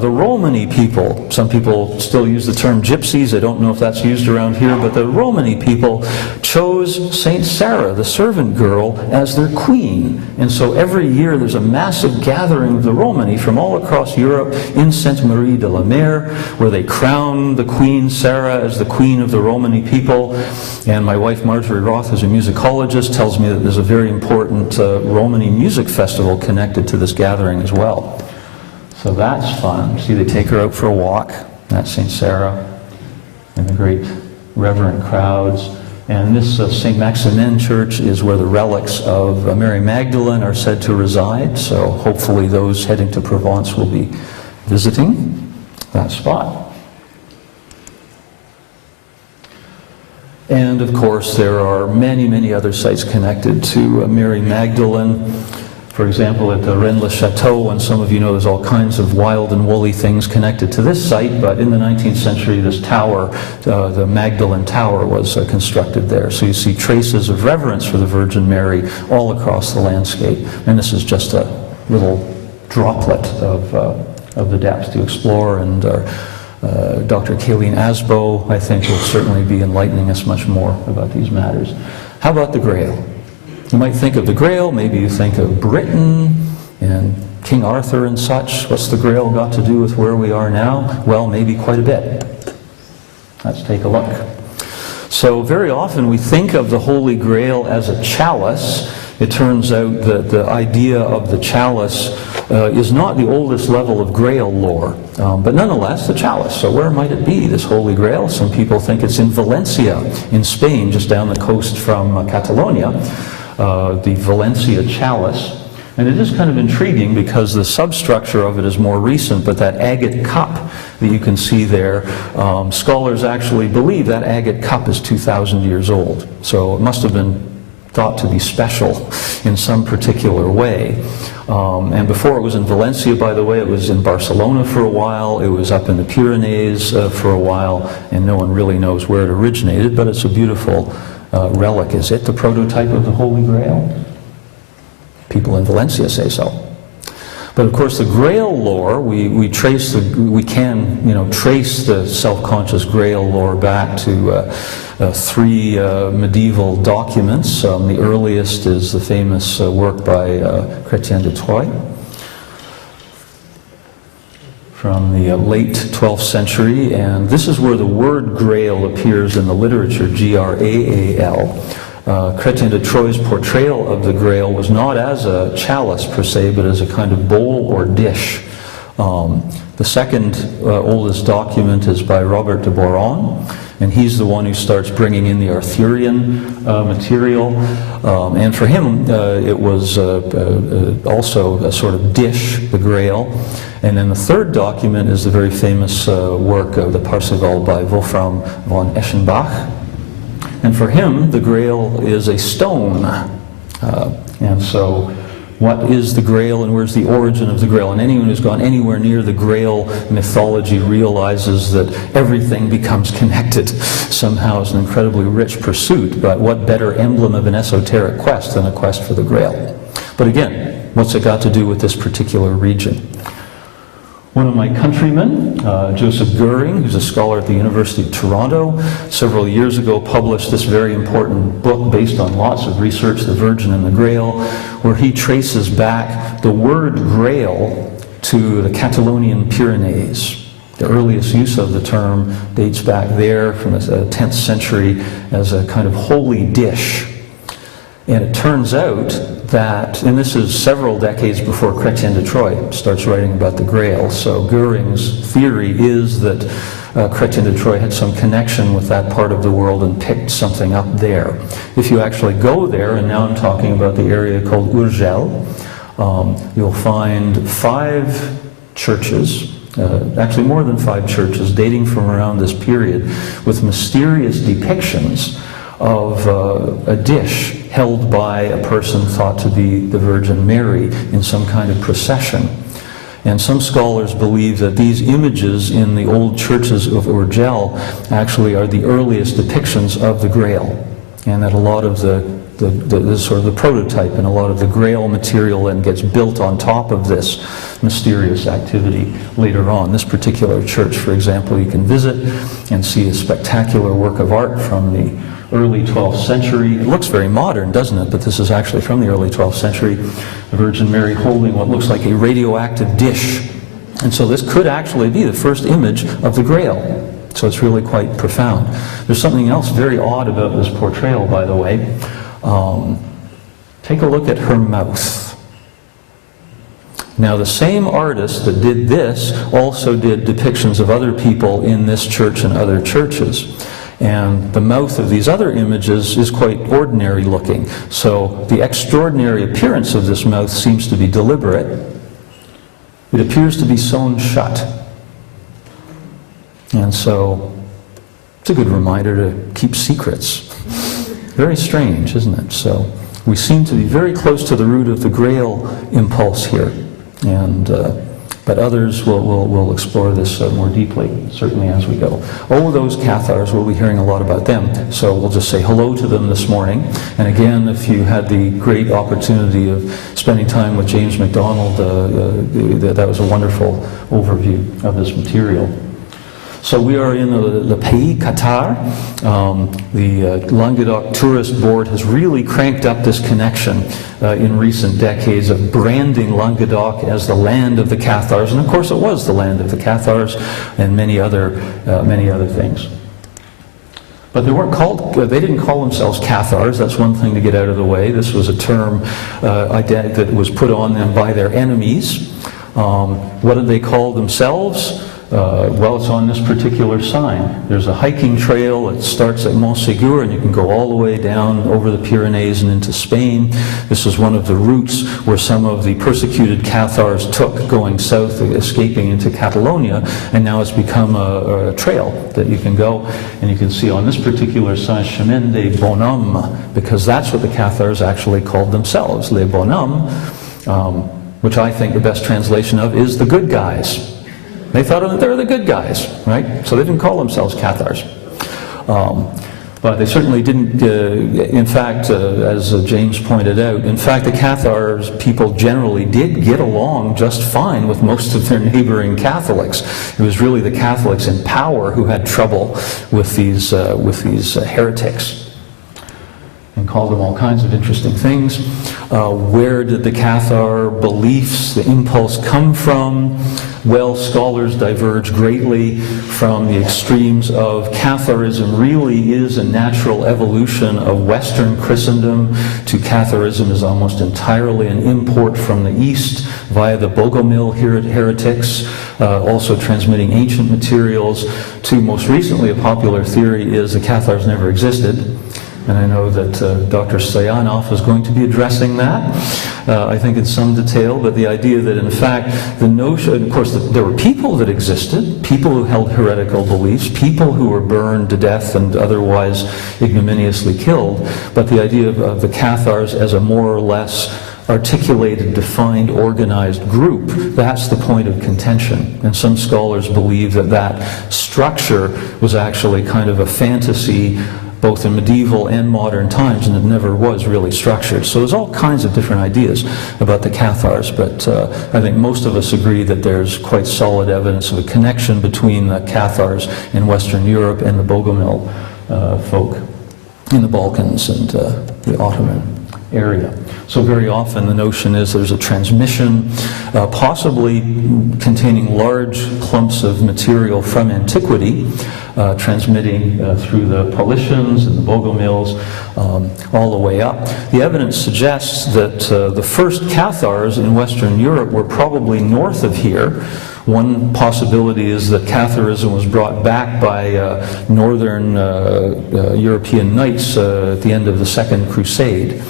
the Romany people, some people still use the term gypsies, I don't know if that's used around here, but the Romany people chose Saint Sarah, the servant girl, as their queen. And so every year there's a massive gathering of the Romany from all across Europe in Sainte-Marie-de-la-Mer, where they crown the queen Sarah as the queen of the Romany people. And my wife Marjorie Roth, who's a musicologist, tells me that there's a very important Romany music festival connected to this gathering as well. So that's fun. See, they take her out for a walk. That's St. Sarah and the great reverent crowds. And this St. Maximin Church is where the relics of Mary Magdalene are said to reside. So hopefully those heading to Provence will be visiting that spot. And of course there are many, many other sites connected to Mary Magdalene. For example, at the Rennes-le-Château, and some of you know there's all kinds of wild and woolly things connected to this site, but in the 19th century this tower, the Magdalene Tower, was constructed there. So you see traces of reverence for the Virgin Mary all across the landscape. And this is just a little droplet of the depth to explore, and Dr. Kayleen Asbo, I think, will certainly be enlightening us much more about these matters. How about the Grail? You might think of the Grail, maybe you think of Britain and King Arthur and such. What's the Grail got to do with where we are now? Well, maybe quite a bit. Let's take a look. So very often we think of the Holy Grail as a chalice. It turns out that the idea of the chalice is not the oldest level of Grail lore, but nonetheless the chalice. So where might it be, this Holy Grail? Some people think it's in Valencia in Spain, just down the coast from Catalonia. The Valencia chalice. And it is kind of intriguing because the substructure of it is more recent, but that agate cup that you can see there, scholars actually believe that agate cup is 2,000 years old. So it must have been thought to be special in some particular way. And before it was in Valencia, by the way, it was in Barcelona for a while, it was up in the Pyrenees for a while, and no one really knows where it originated, but it's a beautiful relic. Is it the prototype of the Holy Grail? People in Valencia say so. But of course the Grail lore, we can trace the self-conscious Grail lore back to three medieval documents. The earliest is the famous work by Chrétien de Troyes from the late 12th century, and this is where the word Grail appears in the literature, G-R-A-A-L. Chrétien de Troyes' portrayal of the Grail was not as a chalice per se, but as a kind of bowl or dish. The second oldest document is by Robert de Boron, and he's the one who starts bringing in the Arthurian material. And for him, it was also a sort of dish, the Grail. And then the third document is the very famous work of the Parzival by Wolfram von Eschenbach. And for him, the Grail is a stone. And so what is the Grail and where's the origin of the Grail? And anyone who's gone anywhere near the Grail mythology realizes that everything becomes connected somehow as an incredibly rich pursuit. But what better emblem of an esoteric quest than a quest for the Grail? But again, what's it got to do with this particular region? One of my countrymen, Joseph Goering, who's a scholar at the University of Toronto, several years ago published this very important book based on lots of research, The Virgin and the Grail, where he traces back the word Grail to the Catalonian Pyrenees. The earliest use of the term dates back there from the 10th century as a kind of holy dish. And it turns out that, and this is several decades before Chrétien de Troyes starts writing about the Grail, so Goering's theory is that Chrétien de Troyes had some connection with that part of the world and picked something up there. If you actually go there, and now I'm talking about the area called Urgell, you'll find 5 churches actually more than 5 churches dating from around this period, with mysterious depictions of a dish held by a person thought to be the Virgin Mary in some kind of procession. And some scholars believe that these images in the old churches of Urgell actually are the earliest depictions of the Grail, and that a lot of the sort of the prototype and a lot of the Grail material then gets built on top of this mysterious activity later on. This particular church, for example, you can visit and see a spectacular work of art from the early 12th century. It looks very modern, doesn't it? But this is actually from the early 12th century. The Virgin Mary holding what looks like a radioactive dish. And so this could actually be the first image of the Grail. So it's really quite profound. There's something else very odd about this portrayal, by the way. Take a look at her mouth. Now, the same artist that did this also did depictions of other people in this church and other churches. And the mouth of these other images is quite ordinary looking. So the extraordinary appearance of this mouth seems to be deliberate. It appears to be sewn shut. And so it's a good reminder to keep secrets. Very strange, isn't it? So we seem to be very close to the root of the Grail impulse here. And but others will explore this more deeply, certainly as we go. Oh, those Cathars, we'll be hearing a lot about them. So we'll just say hello to them this morning. And again, if you had the great opportunity of spending time with James MacDonald, that was a wonderful overview of this material. So we are in the Pays Cathar. The Languedoc Tourist Board has really cranked up this connection in recent decades of branding Languedoc as the land of the Cathars. And of course it was the land of the Cathars and many other things. But they weren't called, they didn't call themselves Cathars. That's one thing to get out of the way. This was a term that was put on them by their enemies. What did they call themselves? Well, it's on this particular sign. There's a hiking trail that starts at Montségur, and you can go all the way down over the Pyrenees and into Spain. This is one of the routes where some of the persecuted Cathars took going south, escaping into Catalonia, and now it's become a trail that you can go, and you can see on this particular sign, Chemin des Bonhommes, because that's what the Cathars actually called themselves, les bonhommes, which I think the best translation of is the good guys. They thought that they were the good guys, right? So they didn't call themselves Cathars. But they certainly didn't, in fact, as James pointed out, in fact the Cathars people generally did get along just fine with most of their neighboring Catholics. It was really the Catholics in power who had trouble with these heretics, and called them all kinds of interesting things. Where did the Cathar beliefs, the impulse come from? Well, scholars diverge greatly from the extremes of Catharism really is a natural evolution of Western Christendom to Catharism is almost entirely an import from the East via the Bogomil heretics, also transmitting ancient materials, to most recently a popular theory is the Cathars never existed. And I know that Dr. Stoyanov is going to be addressing that, I think in some detail, but the idea that in fact the notion, of course, that there were people that existed, people who held heretical beliefs, people who were burned to death and otherwise ignominiously killed, but the idea of the Cathars as a more or less articulated, defined, organized group, that's the point of contention. And some scholars believe that that structure was actually kind of a fantasy both in medieval and modern times, and it never was really structured. So there's all kinds of different ideas about the Cathars, but I think most of us agree that there's quite solid evidence of a connection between the Cathars in Western Europe and the Bogomil folk in the Balkans and the Ottoman area. So very often the notion is there's a transmission, possibly containing large clumps of material from antiquity, transmitting through the Paulicians and the Bogomils all the way up. The evidence suggests that the first Cathars in Western Europe were probably north of here. One possibility is that Catharism was brought back by northern European knights at the end of the Second Crusade.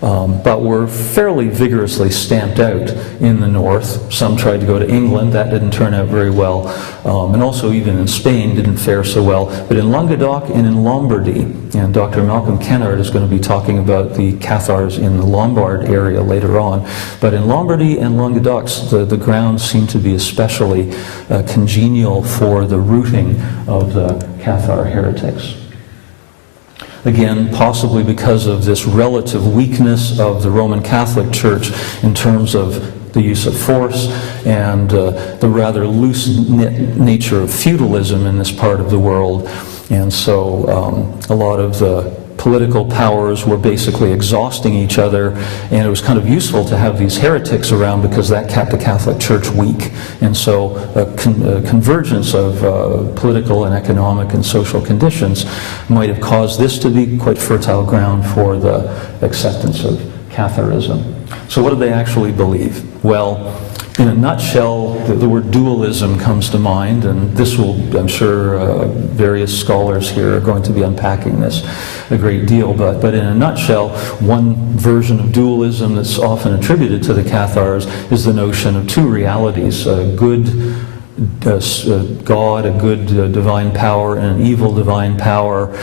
but were fairly vigorously stamped out in the north. Some tried to go to England. That didn't turn out very well. And also even in Spain didn't fare so well. But in Languedoc and in Lombardy, and Dr. Malcolm Kennard is going to be talking about the Cathars in the Lombard area later on. But in Lombardy and Languedoc, the grounds seem to be especially congenial for the rooting of the Cathar heretics. Again, possibly because of this relative weakness of the Roman Catholic Church in terms of the use of force and the rather loose-knit nature of feudalism in this part of the world. And so a lot of the political powers were basically exhausting each other, and it was kind of useful to have these heretics around because that kept the Catholic Church weak. And so a convergence of political and economic and social conditions might have caused this to be quite fertile ground for the acceptance of Catharism. So what did they actually believe? Well, in a nutshell, the word dualism comes to mind, and this will, I'm sure, various scholars here are going to be unpacking this a great deal, but in a nutshell, one version of dualism that's often attributed to the Cathars is the notion of two realities, a good God, a good divine power, and an evil divine power.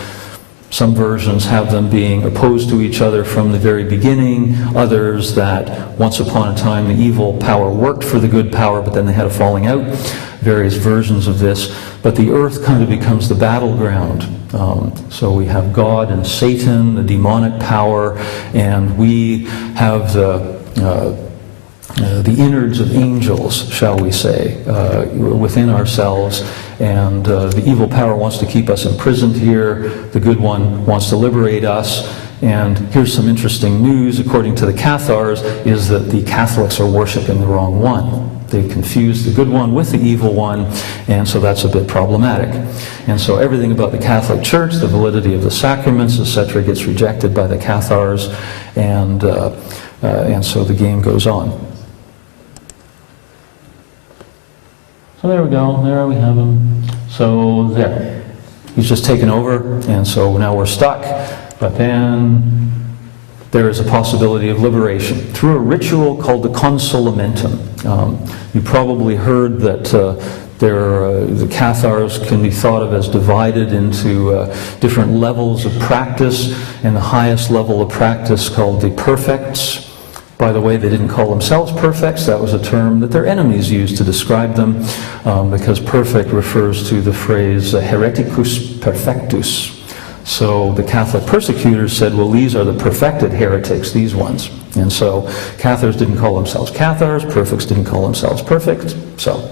Some versions have them being opposed to each other from the very beginning, others that once upon a time the evil power worked for the good power, but then they had a falling out. Various versions of this. But the earth kind of becomes the battleground. So we have God and Satan, the demonic power, and we have the innards of angels, shall we say, within ourselves. And the evil power wants to keep us imprisoned here. The good one wants to liberate us. And here's some interesting news, according to the Cathars, is that the Catholics are worshiping the wrong one. They've confused the good one with the evil one, and so that's a bit problematic. And so everything about the Catholic Church, the validity of the sacraments, etc., gets rejected by the Cathars, and so the game goes on. So there we go, there we have him. So there. He's just taken over, and so now we're stuck. But then there is a possibility of liberation through a ritual called the consolamentum. You probably heard that the Cathars can be thought of as divided into different levels of practice, and the highest level of practice called the perfects. By the way, they didn't call themselves perfects. That was a term that their enemies used to describe them, because perfect refers to the phrase hereticus perfectus. So the Catholic persecutors said, well, these are the perfected heretics, these ones. And so Cathars didn't call themselves Cathars, perfects didn't call themselves perfect. So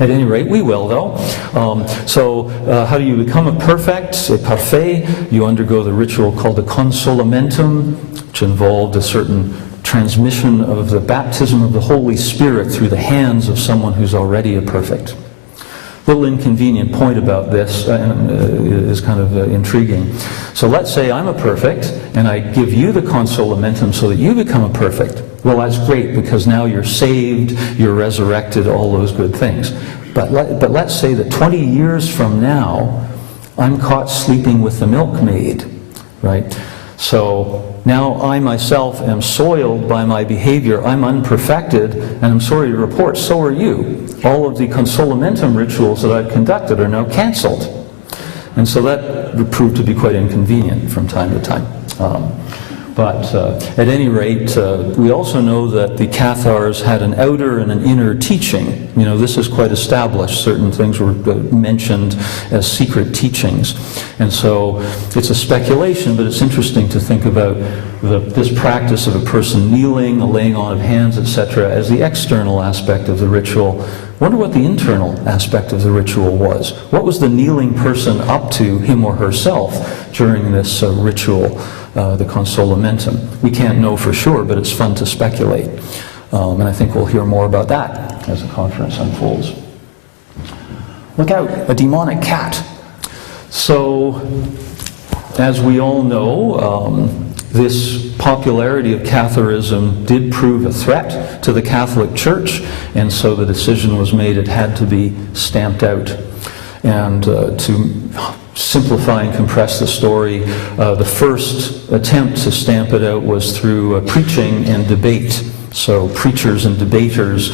at any rate, we will, though. How do you become a perfect, a parfait? You undergo the ritual called the consolamentum, which involved a certain transmission of the baptism of the Holy Spirit through the hands of someone who's already a perfect. Little inconvenient point about this is kind of intriguing. So let's say I'm a perfect, and I give you the consolamentum so that you become a perfect. Well, that's great, because now you're saved, you're resurrected, all those good things. But let's say that 20 years from now, I'm caught sleeping with the milkmaid, right? So now I myself am soiled by my behavior. I'm unperfected, and I'm sorry to report, so are you. All of the consolamentum rituals that I've conducted are now canceled. And so that would prove to be quite inconvenient from time to time. But at any rate, we also know that the Cathars had an outer and an inner teaching. You know, this is quite established. Certain things were mentioned as secret teachings. And so it's a speculation, but it's interesting to think about this practice of a person kneeling, a laying on of hands, etc., as the external aspect of the ritual. Wonder what the internal aspect of the ritual was. What was the kneeling person up to, him or herself, during this ritual? The consolamentum. We can't know for sure, but it's fun to speculate. And I think we'll hear more about that as the conference unfolds. Look out, a demonic cat. So, as we all know, this popularity of Catharism did prove a threat to the Catholic Church, and so the decision was made it had to be stamped out. And to simplify and compress the story. The first attempt to stamp it out was through preaching and debate. So preachers and debaters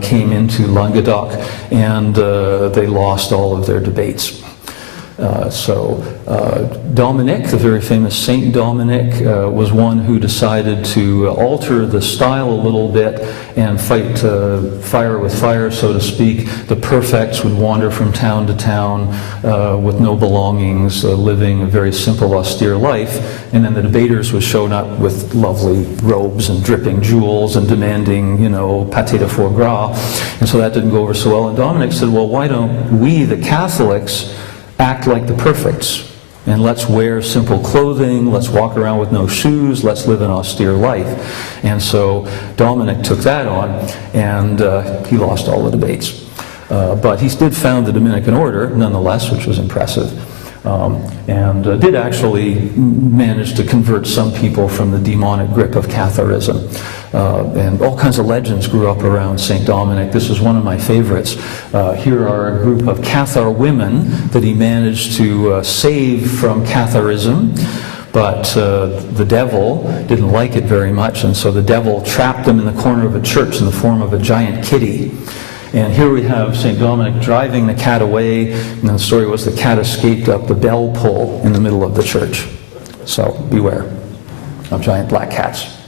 came into Languedoc, and they lost all of their debates. Dominic, the very famous Saint Dominic, was one who decided to alter the style a little bit and fight fire with fire, so to speak. The perfects would wander from town to town with no belongings, living a very simple, austere life, and then the debaters would show up with lovely robes and dripping jewels and demanding, pâté de foie gras, and so that didn't go over so well. And Dominic said, well, why don't we, the Catholics, act like the perfects, and let's wear simple clothing, let's walk around with no shoes, let's live an austere life. And so Dominic took that on, and he lost all the debates. But he did found the Dominican order, nonetheless, which was impressive, and did actually manage to convert some people from the demonic grip of Catharism. And all kinds of legends grew up around St. Dominic. This is one of my favorites. Here are a group of Cathar women that he managed to save from Catharism, but the devil didn't like it very much, and so the devil trapped them in the corner of a church in the form of a giant kitty. And here we have St. Dominic driving the cat away, and the story was the cat escaped up the bell pull in the middle of the church. So beware of giant black cats.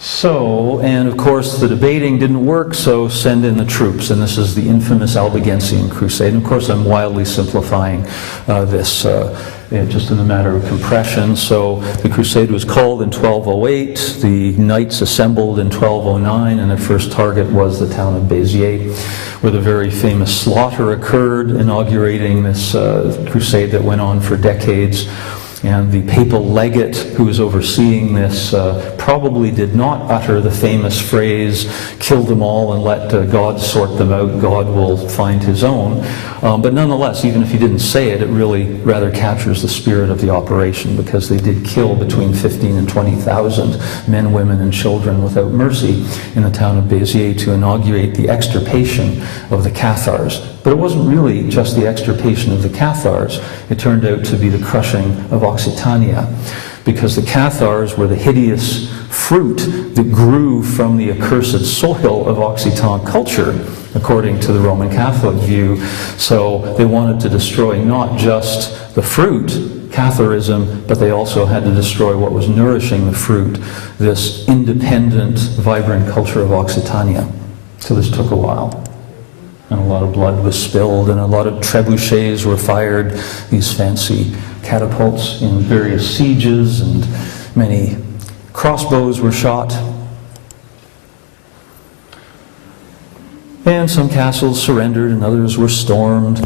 So, and of course the debating didn't work, so send in the troops, and this is the infamous Albigensian Crusade. And of course I'm wildly simplifying this just in a matter of compression. So the crusade was called in 1208, the knights assembled in 1209, and their first target was the town of Béziers, where the very famous slaughter occurred, inaugurating this crusade that went on for decades. And the papal legate who was overseeing this probably did not utter the famous phrase, kill them all and let God sort them out, God will find his own. But nonetheless, even if he didn't say it, it really rather captures the spirit of the operation, because they did kill between 15 and 20,000 men, women, and children without mercy in the town of Béziers to inaugurate the extirpation of the Cathars. But it wasn't really just the extirpation of the Cathars. It turned out to be the crushing of Occitania, because the Cathars were the hideous fruit that grew from the accursed soil of Occitan culture, according to the Roman Catholic view. So they wanted to destroy not just the fruit, Catharism, but they also had to destroy what was nourishing the fruit, this independent, vibrant culture of Occitania. So this took a while. And a lot of blood was spilled, and a lot of trebuchets were fired, these fancy catapults, in various sieges, and many crossbows were shot. And some castles surrendered and others were stormed.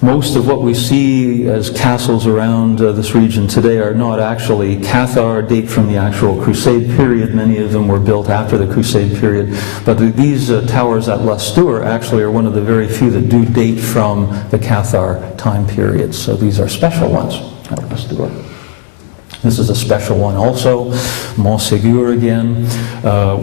Most of what we see as castles around this region today are not actually Cathar, date from the actual Crusade period. Many of them were built after the Crusade period. But these towers at Lestour actually are one of the very few that do date from the Cathar time period. So these are special ones at Lestour. This is a special one also, Montségur again,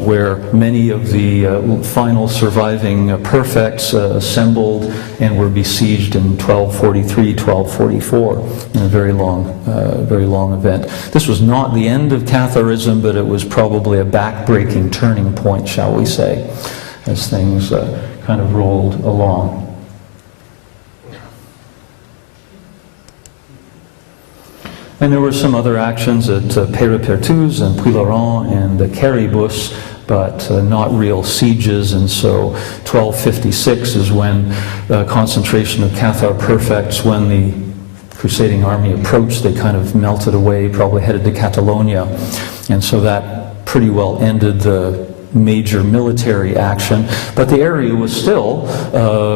where many of the final surviving perfects assembled and were besieged in 1243, 1244, in a very long event. This was not the end of Catharism, but it was probably a back-breaking turning point, shall we say, as things kind of rolled along. And there were some other actions at Peyrepertuse and Puylaurens and Caribus, but not real sieges. And so 1256 is when the concentration of Cathar perfects, when the crusading army approached, they kind of melted away, probably headed to Catalonia. And so that pretty well ended the major military action, but the area was still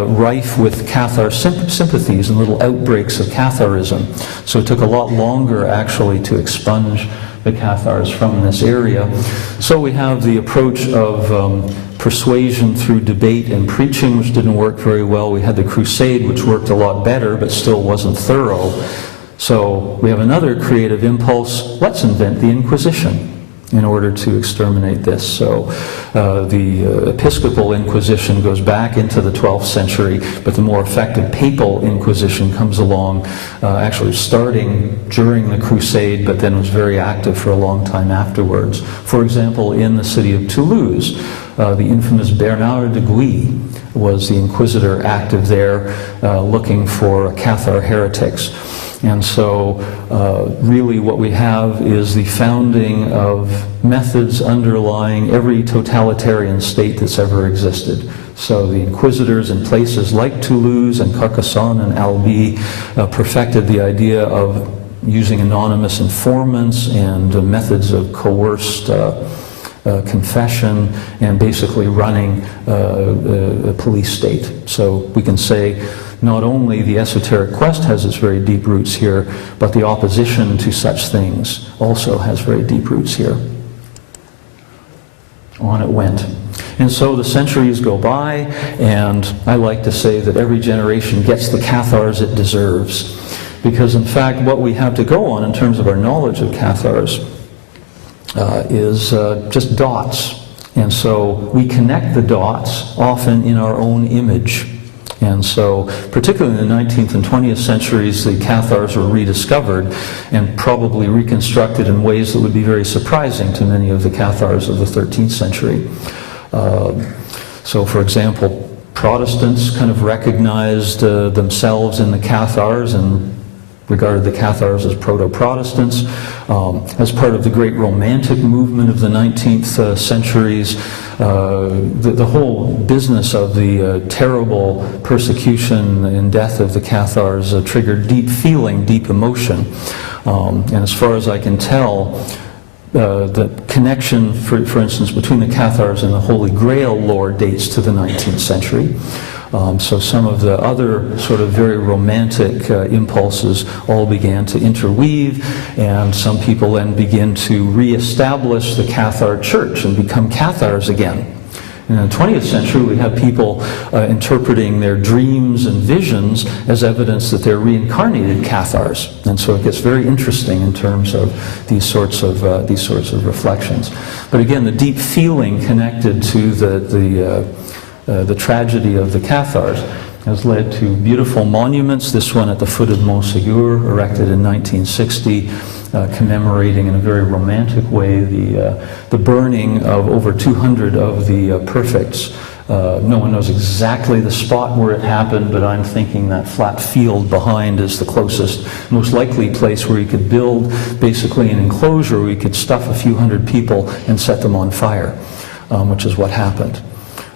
rife with Cathar sympathies and little outbreaks of Catharism. So it took a lot longer actually to expunge the Cathars from this area. So we have the approach of persuasion through debate and preaching, which didn't work very well. We had the Crusade, which worked a lot better, but still wasn't thorough. So we have another creative impulse. Let's invent the Inquisition. in order to exterminate this. So the Episcopal Inquisition goes back into the 12th century, but the more effective Papal Inquisition comes along, actually starting during the Crusade, but then was very active for a long time afterwards. For example, in the city of Toulouse, the infamous Bernard de Guy was the inquisitor active there, looking for Cathar heretics. And so really what we have is the founding of methods underlying every totalitarian state that's ever existed. So the inquisitors in places like Toulouse and Carcassonne and Albi perfected the idea of using anonymous informants and methods of coerced confession and basically running a police state. So we can say not only the esoteric quest has its very deep roots here, but the opposition to such things also has very deep roots here. On it went. And so the centuries go by, and I like to say that every generation gets the Cathars it deserves. Because in fact, what we have to go on in terms of our knowledge of Cathars is just dots. And so we connect the dots often in our own image. And so, particularly in the 19th and 20th centuries, the Cathars were rediscovered and probably reconstructed in ways that would be very surprising to many of the Cathars of the 13th century. So, for example, Protestants kind of recognized themselves in the Cathars and regarded the Cathars as proto-Protestants. As part of the great Romantic movement of the 19th centuries, the whole business of the terrible persecution and death of the Cathars triggered deep feeling, deep emotion. And as far as I can tell, the connection, for instance, between the Cathars and the Holy Grail lore dates to the 19th century. So some of the other sort of very romantic impulses all began to interweave, and some people then begin to reestablish the Cathar church and become Cathars again. In the 20th century, we have people interpreting their dreams and visions as evidence that they're reincarnated Cathars, and so it gets very interesting in terms of these sorts of reflections. But again, the deep feeling connected to the tragedy of the Cathars has led to beautiful monuments. This one at the foot of Mont Ségur, erected in 1960, commemorating in a very romantic way the burning of over 200 of the perfects. No one knows exactly the spot where it happened, but I'm thinking that flat field behind is the closest, most likely place where you could build basically an enclosure where you could stuff a few hundred people and set them on fire, which is what happened.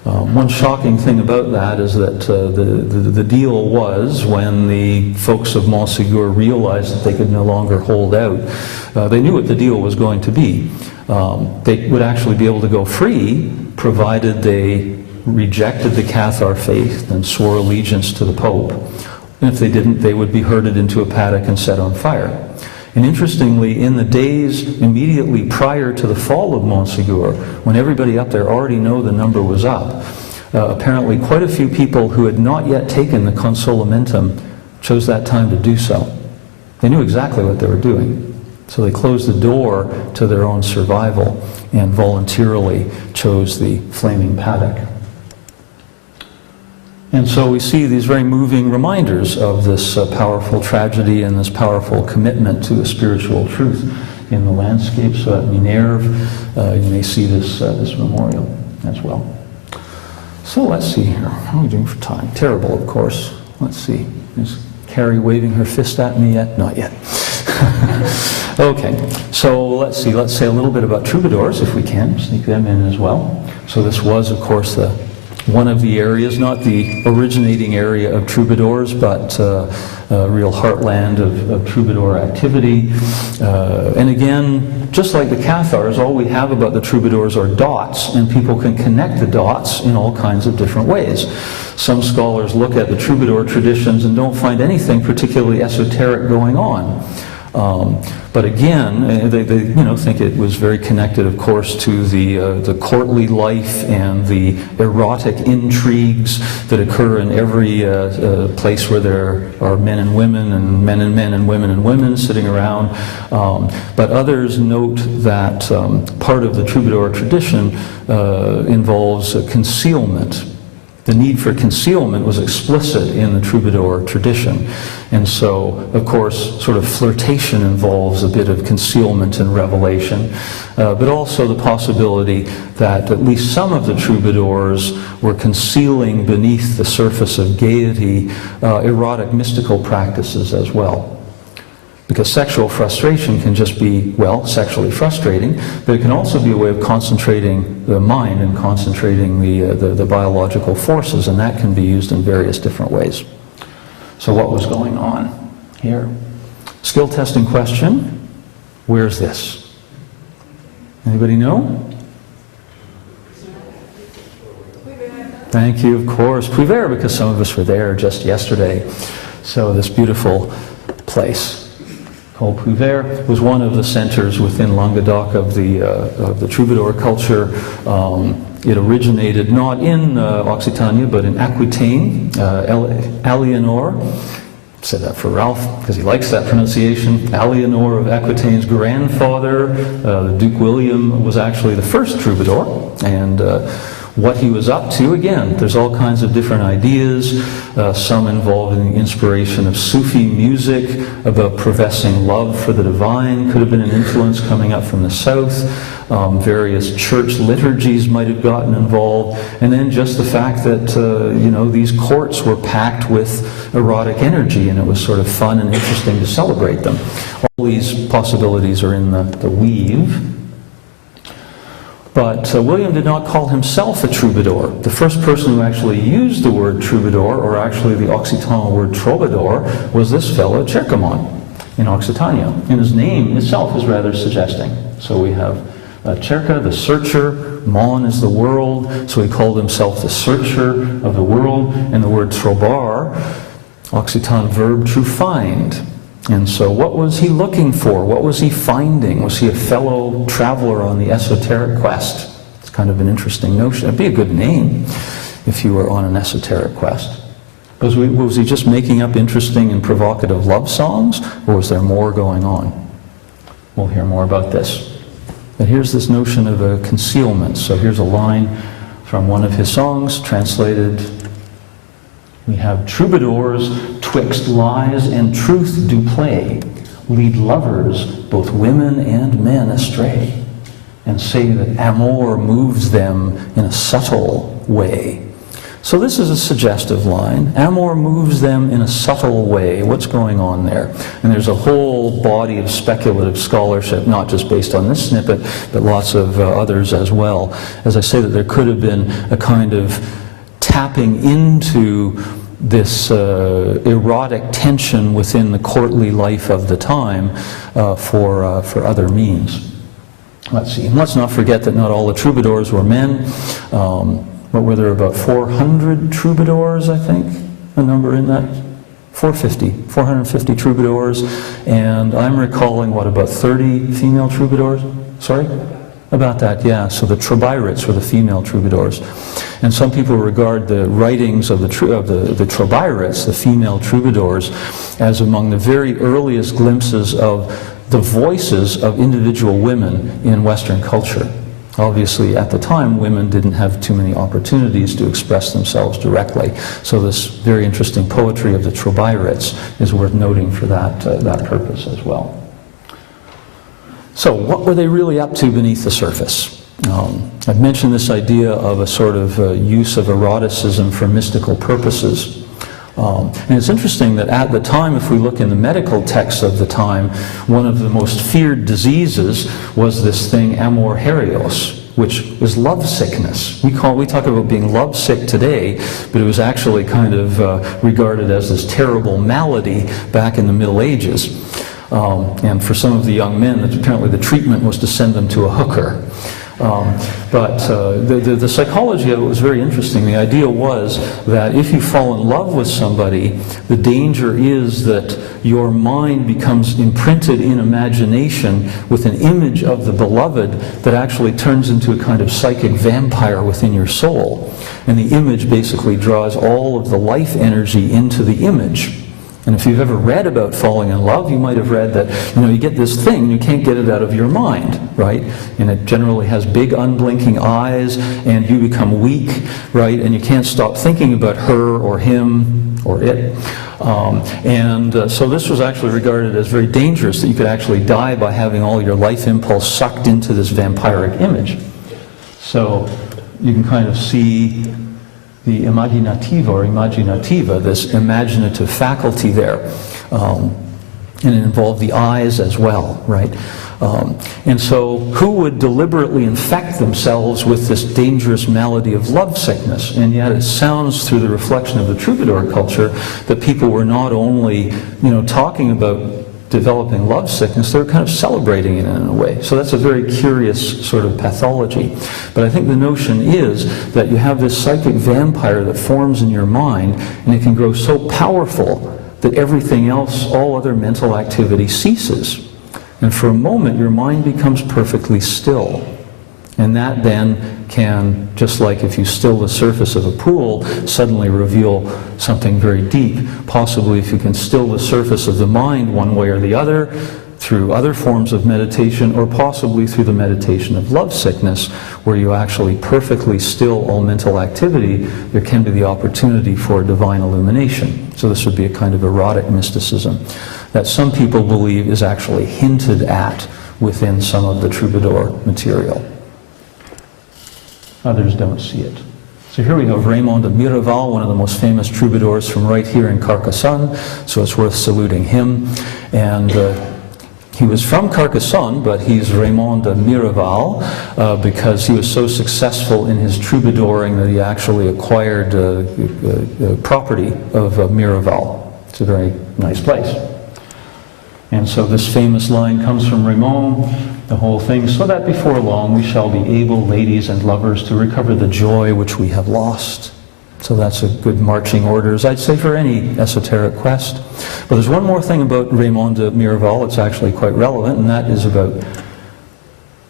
One shocking thing about that is that the deal was, when the folks of Mont Ségur realized that they could no longer hold out, they knew what the deal was going to be. They would actually be able to go free, provided they rejected the Cathar faith and swore allegiance to the Pope. And if they didn't, they would be herded into a paddock and set on fire. And interestingly, in the days immediately prior to the fall of Mont Ségur, when everybody up there already knew the number was up, apparently quite a few people who had not yet taken the consolamentum chose that time to do so. They knew exactly what they were doing. So they closed the door to their own survival and voluntarily chose the flaming paddock. And so we see these very moving reminders of this powerful tragedy and this powerful commitment to a spiritual truth in the landscape. So at Minerve, you may see this memorial as well. So let's see here. How are we doing for time? Terrible, of course. Let's see. Is Carrie waving her fist at me yet? Not yet. Okay, so let's see. Let's say a little bit about troubadours, if we can. Sneak them in as well. So this was, of course, one of the areas, not the originating area of troubadours, but a real heartland of troubadour activity. And again, just like the Cathars, all we have about the troubadours are dots, and people can connect the dots in all kinds of different ways. Some scholars look at the troubadour traditions and don't find anything particularly esoteric going on. But again, they think it was very connected, of course, to the courtly life and the erotic intrigues that occur in every place where there are men and women and men and women sitting around. But others note that part of the troubadour tradition involves concealment. The need for concealment was explicit in the troubadour tradition. And so, of course, sort of flirtation involves a bit of concealment and revelation, but also the possibility that at least some of the troubadours were concealing beneath the surface of gaiety erotic mystical practices as well. Because sexual frustration can just be, well, sexually frustrating, but it can also be a way of concentrating the mind and concentrating the biological forces, and that can be used in various different ways. So what was going on here? Skill testing question. Where's this? Anybody know? Thank you, of course. Puivert, because some of us were there just yesterday. So this beautiful place called Provence was one of the centers within Languedoc of the troubadour culture. It originated not in Occitania, but in Aquitaine. Leonard, said that for Ralph because he likes that pronunciation. Leonard of Aquitaine's grandfather, Duke William, was actually the first troubadour, and what he was up to, again, there's all kinds of different ideas, some involving the inspiration of Sufi music, about professing love for the divine, could have been an influence coming up from the south. Various church liturgies might have gotten involved, and then just the fact that these courts were packed with erotic energy, and it was sort of fun and interesting to celebrate them. All these possibilities are in the weave. But William did not call himself a troubadour. The first person who actually used the word troubadour, or actually the Occitan word troubadour, was this fellow Cercamon in Occitania. And his name itself is rather suggesting. So we have Cerca, the searcher, Mon is the world, so he called himself the searcher of the world, and the word trobar, Occitan verb to find. And so what was he looking for? What was he finding? Was he a fellow traveler on the esoteric quest? It's kind of an interesting notion. It'd be a good name if you were on an esoteric quest. Was he just making up interesting and provocative love songs, or was there more going on? We'll hear more about this. But here's this notion of a concealment. So here's a line from one of his songs, translated: we have troubadours twixt lies and truth do play, lead lovers, both women and men, astray, and say that amour moves them in a subtle way. So this is a suggestive line. Amour moves them in a subtle way. What's going on there? And there's a whole body of speculative scholarship, not just based on this snippet, but lots of others as well. As I say, that there could have been a kind of tapping into this erotic tension within the courtly life of the time for other means. Let's see. And let's not forget that not all the troubadours were men. What were there, about 400 troubadours, I think? A number in that? 450 troubadours. And I'm recalling, what, about 30 female troubadours? Sorry? About that, yeah. So the Trobairits were the female troubadours. And some people regard the writings of the Trobairits, the female troubadours, as among the very earliest glimpses of the voices of individual women in Western culture. Obviously, at the time, women didn't have too many opportunities to express themselves directly. So this very interesting poetry of the Trobairits is worth noting for that purpose as well. So what were they really up to beneath the surface? I've mentioned this idea of a sort of use of eroticism for mystical purposes. And it's interesting that at the time, if we look in the medical texts of the time, one of the most feared diseases was this thing, amorherios, which is love sickness. We talk about being love sick today, but it was actually kind of regarded as this terrible malady back in the Middle Ages. And for some of the young men, apparently the treatment was to send them to a hooker. But the psychology of it was very interesting. The idea was that if you fall in love with somebody, the danger is that your mind becomes imprinted in imagination with an image of the beloved that actually turns into a kind of psychic vampire within your soul. And the image basically draws all of the life energy into the image. And if you've ever read about falling in love, you might have read that, you get this thing, and you can't get it out of your mind, right? And it generally has big unblinking eyes, and you become weak, right? And you can't stop thinking about her or him or it. So this was actually regarded as very dangerous, that you could actually die by having all your life impulse sucked into this vampiric image. So you can kind of see the imaginativa or imaginativa, this imaginative faculty there. And it involved the eyes as well, right? And so who would deliberately infect themselves with this dangerous malady of lovesickness? And yet it sounds through the reflection of the troubadour culture that people were not only, talking about developing lovesickness, they were kind of celebrating it in a way. So that's a very curious sort of pathology. But I think the notion is that you have this psychic vampire that forms in your mind, and it can grow so powerful that everything else, all other mental activity ceases. And for a moment, your mind becomes perfectly still. And that then can, just like if you still the surface of a pool, suddenly reveal something very deep. Possibly if you can still the surface of the mind one way or the other, through other forms of meditation, or possibly through the meditation of lovesickness, where you actually perfectly still all mental activity, there can be the opportunity for divine illumination. So this would be a kind of erotic mysticism that some people believe is actually hinted at within some of the troubadour material. Others don't see it. So here we have Raymond de Miraval, one of the most famous troubadours from right here in Carcassonne, so it's worth saluting him. And he was from Carcassonne, but he's Raymond de Miraval because he was so successful in his troubadouring that he actually acquired property of Miraval. It's a very nice place. And so this famous line comes from Raymond, the whole thing, so that before long we shall be able, ladies and lovers, to recover the joy which we have lost. So that's a good marching orders, I'd say, for any esoteric quest. But there's one more thing about Raymond de Miraval that's actually quite relevant, and that is about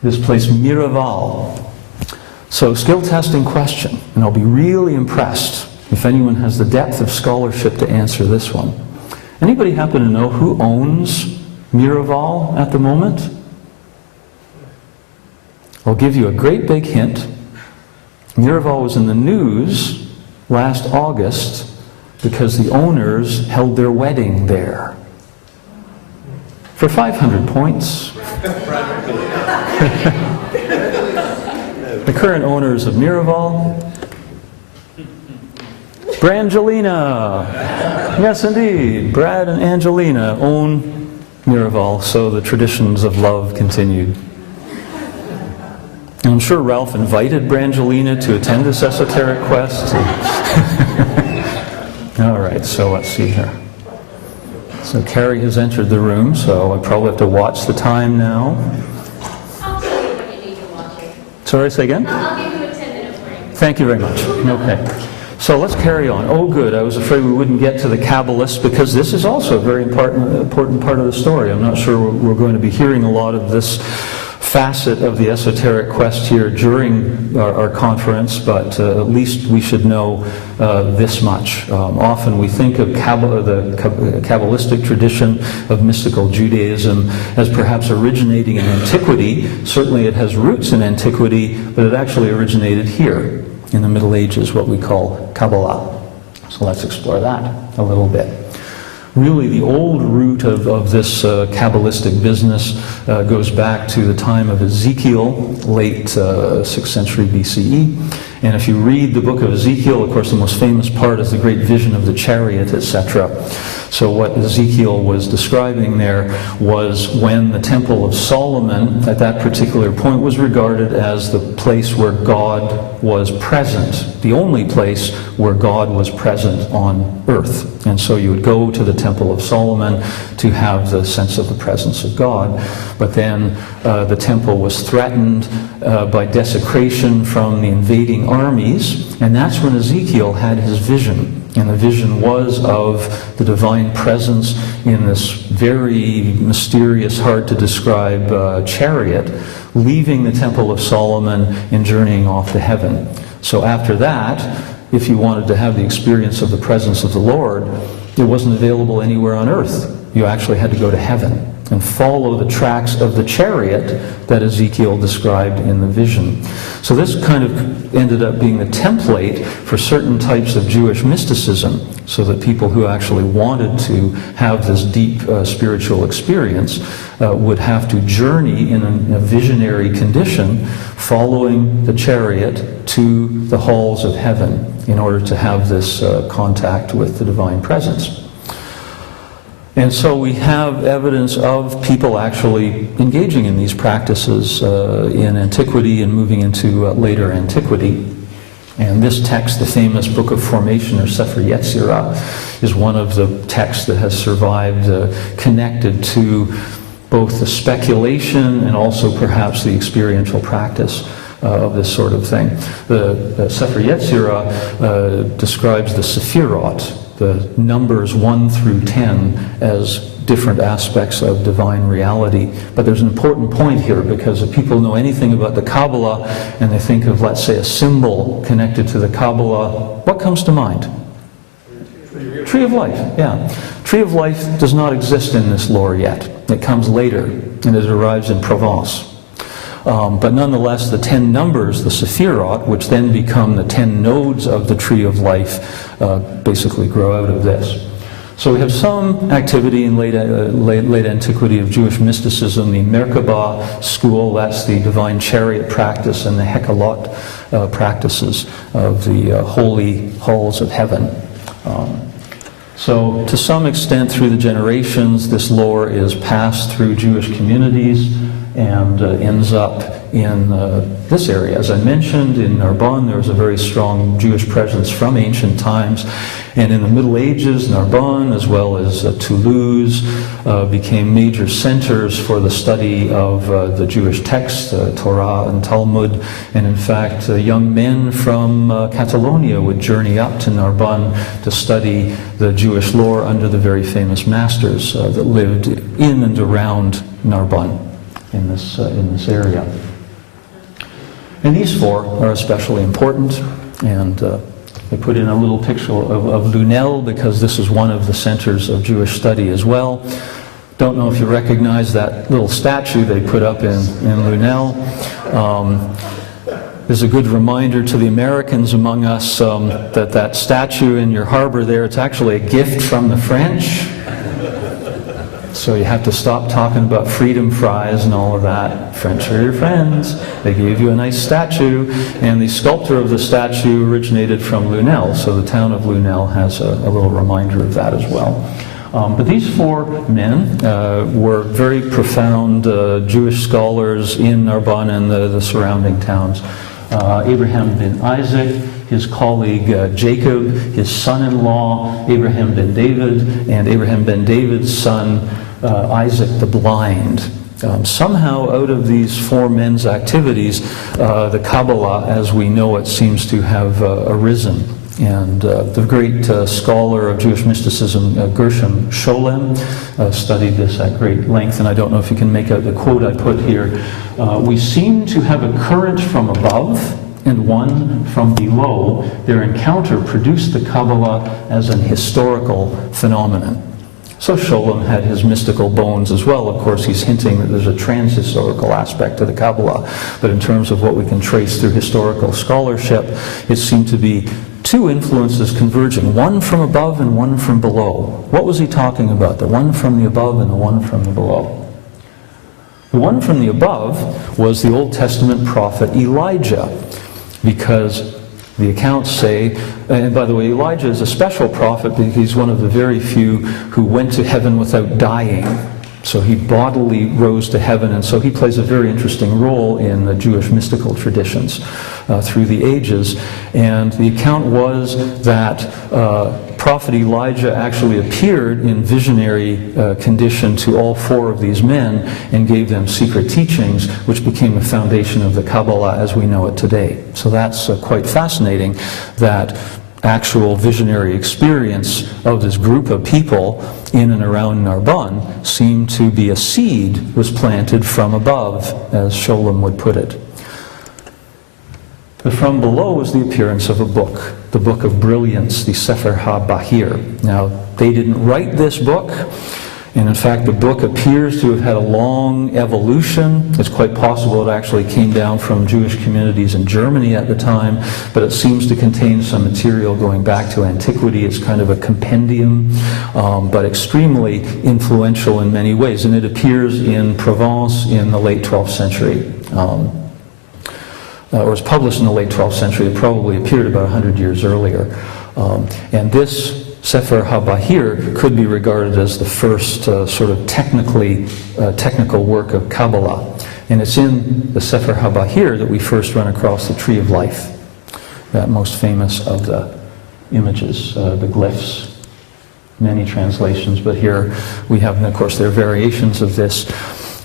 this place Miraval. So skill testing question, and I'll be really impressed if anyone has the depth of scholarship to answer this one. Anybody happen to know who owns Miraval at the moment? I'll give you a great big hint. Miraval was in the news last August because the owners held their wedding there. For 500 points. The current owners of Miraval, Brangelina. Yes, indeed. Brad and Angelina own Miraval, so the traditions of love continued. And I'm sure Ralph invited Brangelina to attend this esoteric quest. All right, so let's see here. So Carrie has entered the room, so I probably have to watch the time now. I'll tell you when you need to watch it. Sorry, say again? I'll give you a 10-minute break. Thank you very much. Okay. So let's carry on. Oh, good. I was afraid we wouldn't get to the Kabbalists because this is also a very important part of the story. I'm not sure we're going to be hearing a lot of this facet of the esoteric quest here during our conference, but at least we should know this much. Often we think of the Kabbalistic tradition of mystical Judaism as perhaps originating in antiquity. Certainly it has roots in antiquity, but it actually originated here in the Middle Ages, what we call Kabbalah. So let's explore that a little bit. Really, the old root of this Kabbalistic business goes back to the time of Ezekiel, late 6th century BCE. And if you read the book of Ezekiel, of course, the most famous part is the great vision of the chariot, etc. So what Ezekiel was describing there was when the Temple of Solomon at that particular point was regarded as the place where God was present, the only place where God was present on earth. And so you would go to the Temple of Solomon to have the sense of the presence of God. But then the temple was threatened by desecration from the invading armies, and that's when Ezekiel had his vision. And the vision was of the divine presence in this very mysterious, hard to describe chariot, leaving the Temple of Solomon and journeying off to heaven. So after that, if you wanted to have the experience of the presence of the Lord, it wasn't available anywhere on earth. You actually had to go to heaven and follow the tracks of the chariot that Ezekiel described in the vision. So this kind of ended up being the template for certain types of Jewish mysticism, so that people who actually wanted to have this deep spiritual experience would have to journey in a visionary condition, following the chariot to the halls of heaven in order to have this contact with the divine presence. And so we have evidence of people actually engaging in these practices in antiquity and moving into later antiquity. And this text, the famous Book of Formation, or Sefer Yetzirah, is one of the texts that has survived connected to both the speculation and also perhaps the experiential practice of this sort of thing. The Sefer Yetzirah describes the Sephirot, the numbers 1 through 10, as different aspects of divine reality. But there's an important point here, because if people know anything about the Kabbalah and they think of, let's say, a symbol connected to the Kabbalah, what comes to mind? Tree of Life, yeah. Tree of Life does not exist in this lore yet. It comes later, and it arrives in Provence. But nonetheless, the 10 numbers, the Sephirot, which then become the 10 nodes of the Tree of Life, basically grow out of this. So we have some activity in late antiquity of Jewish mysticism, the Merkabah school, that's the divine chariot practice, and the Hekalot practices of the holy halls of heaven. So to some extent through the generations, this lore is passed through Jewish communities and ends up in this area. As I mentioned, in Narbonne there was a very strong Jewish presence from ancient times, and in the Middle Ages, Narbonne as well as Toulouse became major centers for the study of the Jewish texts, Torah and Talmud, and in fact young men from Catalonia would journey up to Narbonne to study the Jewish lore under the very famous masters that lived in and around Narbonne in this area. And these four are especially important, and they put in a little picture of Lunel because this is one of the centers of Jewish study as well. Don't know if you recognize that little statue they put up in Lunel. There's a good reminder to the Americans among us that statue in your harbor there, it's actually a gift from the French. So you have to stop talking about freedom fries and all of that. French are your friends. They gave you a nice statue, and the sculptor of the statue originated from Lunel, so the town of Lunel has a little reminder of that as well. But these four men were very profound Jewish scholars in Narbonne and the surrounding towns. Abraham ben Isaac, his colleague Jacob, his son-in-law Abraham ben David, and Abraham ben David's son Isaac the Blind. Somehow out of these four men's activities, the Kabbalah as we know it seems to have arisen. And the great scholar of Jewish mysticism, Gershom Scholem, studied this at great length, and I don't know if you can make out the quote I put here. We seem to have a current from above and one from below. Their encounter produced the Kabbalah as an historical phenomenon. So Scholem had his mystical bones as well. Of course, he's hinting that there's a trans-historical aspect to the Kabbalah. But in terms of what we can trace through historical scholarship, it seemed to be two influences converging, one from above and one from below. What was he talking about? The one from the above and the one from the below. The one from the above was the Old Testament prophet Elijah, because The accounts say, and by the way, Elijah is a special prophet because he's one of the very few who went to heaven without dying. So he bodily rose to heaven, and so he plays a very interesting role in the Jewish mystical traditions through the ages. And the account was that Prophet Elijah actually appeared in visionary condition to all four of these men and gave them secret teachings, which became the foundation of the Kabbalah as we know it today. So that's quite fascinating, that actual visionary experience of this group of people in and around Narbonne seemed to be a seed was planted from above, as Sholem would put it. But from below was the appearance of a book, the Book of Brilliance, the Sefer HaBahir. Now, they didn't write this book, and in fact the book appears to have had a long evolution. It's quite possible it actually came down from Jewish communities in Germany at the time, but it seems to contain some material going back to antiquity. It's kind of a compendium, but extremely influential in many ways, and it appears in Provence in the late 12th century. Or was published in the late 12th century. It probably appeared about 100 years earlier. And this Sefer HaBahir could be regarded as the first sort of technical work of Kabbalah. And it's in the Sefer HaBahir that we first run across the Tree of Life, that most famous of the images, the glyphs. Many translations, but here we have, and of course, there are variations of this.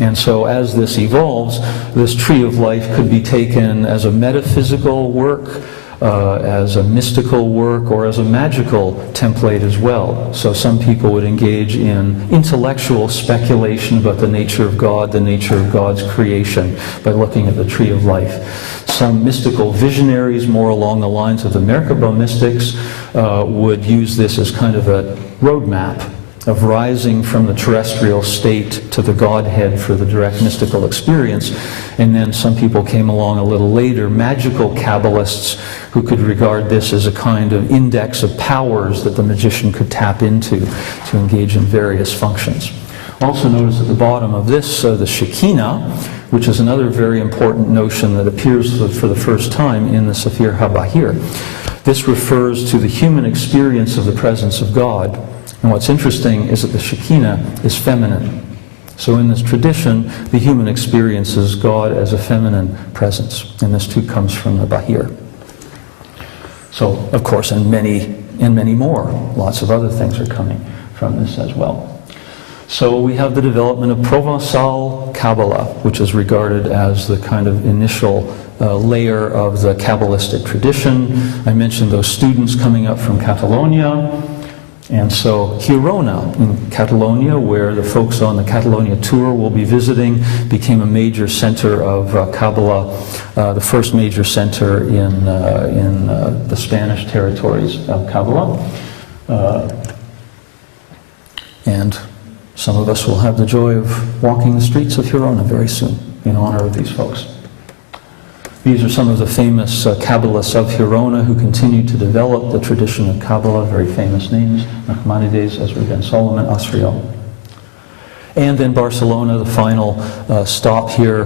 And so as this evolves, this Tree of Life could be taken as a metaphysical work, as a mystical work, or as a magical template as well. So some people would engage in intellectual speculation about the nature of God, the nature of God's creation, by looking at the Tree of Life. Some mystical visionaries, more along the lines of the Merkaba mystics, would use this as kind of a roadmap of rising from the terrestrial state to the Godhead for the direct mystical experience. And then some people came along a little later, magical Kabbalists, who could regard this as a kind of index of powers that the magician could tap into to engage in various functions. Also notice at the bottom of this, the Shekinah, which is another very important notion that appears for the first time in the Sefer HaBahir. This refers to the human experience of the presence of God. And what's interesting is that the Shekinah is feminine. So in this tradition, the human experiences God as a feminine presence. And this too comes from the Bahir. So, of course, and many more. Lots of other things are coming from this as well. So we have the development of Provençal Kabbalah, which is regarded as the kind of initial layer of the Kabbalistic tradition. I mentioned those students coming up from Catalonia. And so Girona in Catalonia, where the folks on the Catalonia tour will be visiting, became a major center of Kabbalah, the first major center in the Spanish territories of Kabbalah. And some of us will have the joy of walking the streets of Girona very soon in honor of these folks. These are some of the famous Kabbalists of Girona who continued to develop the tradition of Kabbalah, very famous names, Nachmanides, Ezra ben Solomon, Asriel. And then Barcelona, the final stop here,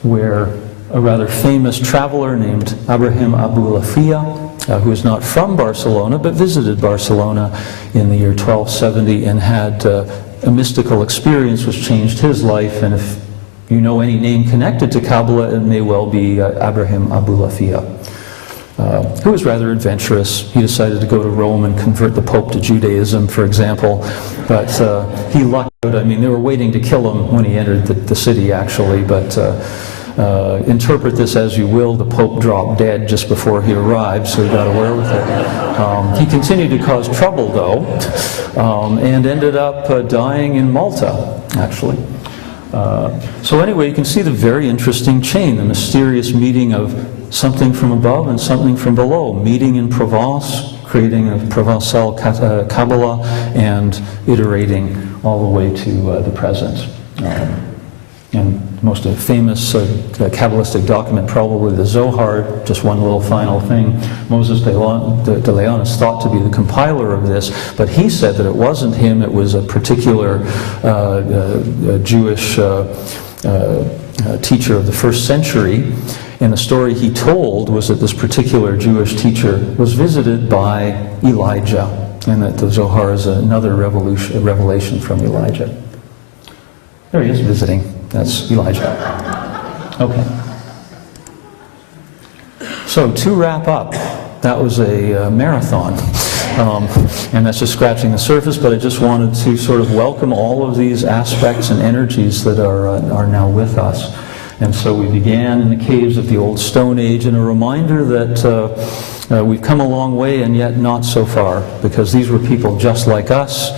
where a rather famous traveler named Abraham Abulafia, who is not from Barcelona, but visited Barcelona in the year 1270 and had a mystical experience which changed his life. And if you know any name connected to Kabbalah, it may well be Abraham Abulafia, who was rather adventurous. He decided to go to Rome and convert the Pope to Judaism, for example, but he lucked out. I mean, they were waiting to kill him when he entered the city, actually, but interpret this as you will, the Pope dropped dead just before he arrived, so he got away with it. He continued to cause trouble, though, and ended up dying in Malta, actually. So anyway, you can see the very interesting chain, the mysterious meeting of something from above and something from below, meeting in Provence, creating a Provençal Kabbalah, and iterating all the way to the present. And most famous Kabbalistic document, probably the Zohar. Just one little final thing. Moses de Leon is thought to be the compiler of this, but he said that it wasn't him, it was a particular Jewish teacher of the first century. And the story he told was that this particular Jewish teacher was visited by Elijah, and that the Zohar is another revelation from Elijah. There he is visiting. That's Elijah. Okay. So to wrap up, that was a marathon. And that's just scratching the surface, but I just wanted to sort of welcome all of these aspects and energies that are now with us. And so we began in the caves of the old Stone Age, and a reminder that we've come a long way and yet not so far, because these were people just like us,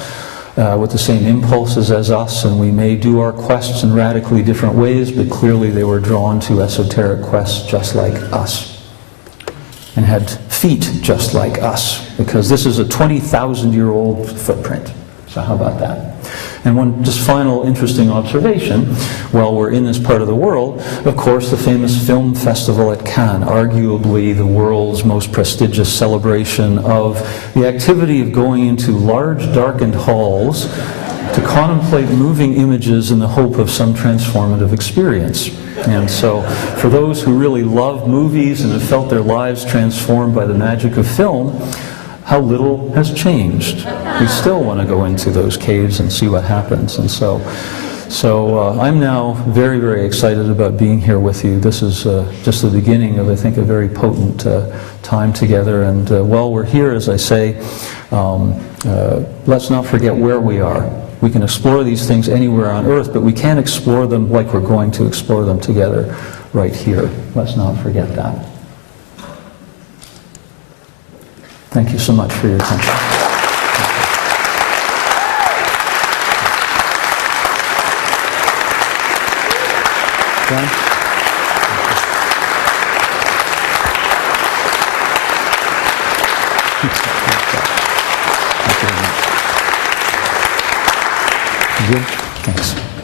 with the same impulses as us, and we may do our quests in radically different ways, but clearly they were drawn to esoteric quests just like us, and had feet just like us, because this is a 20,000-year-old footprint. So how about that? And one just final interesting observation, while we're in this part of the world, of course the famous film festival at Cannes, arguably the world's most prestigious celebration of the activity of going into large darkened halls to contemplate moving images in the hope of some transformative experience. And so for those who really love movies and have felt their lives transformed by the magic of film, how little has changed. We still want to go into those caves and see what happens. And so I'm now very, very excited about being here with you. This is just the beginning of, I think, a very potent time together. And while we're here, as I say, let's not forget where we are. We can explore these things anywhere on Earth, but we can't explore them like we're going to explore them together right here. Let's not forget that. Thank you so much for your attention. John? Thank you very much. Good? Thanks.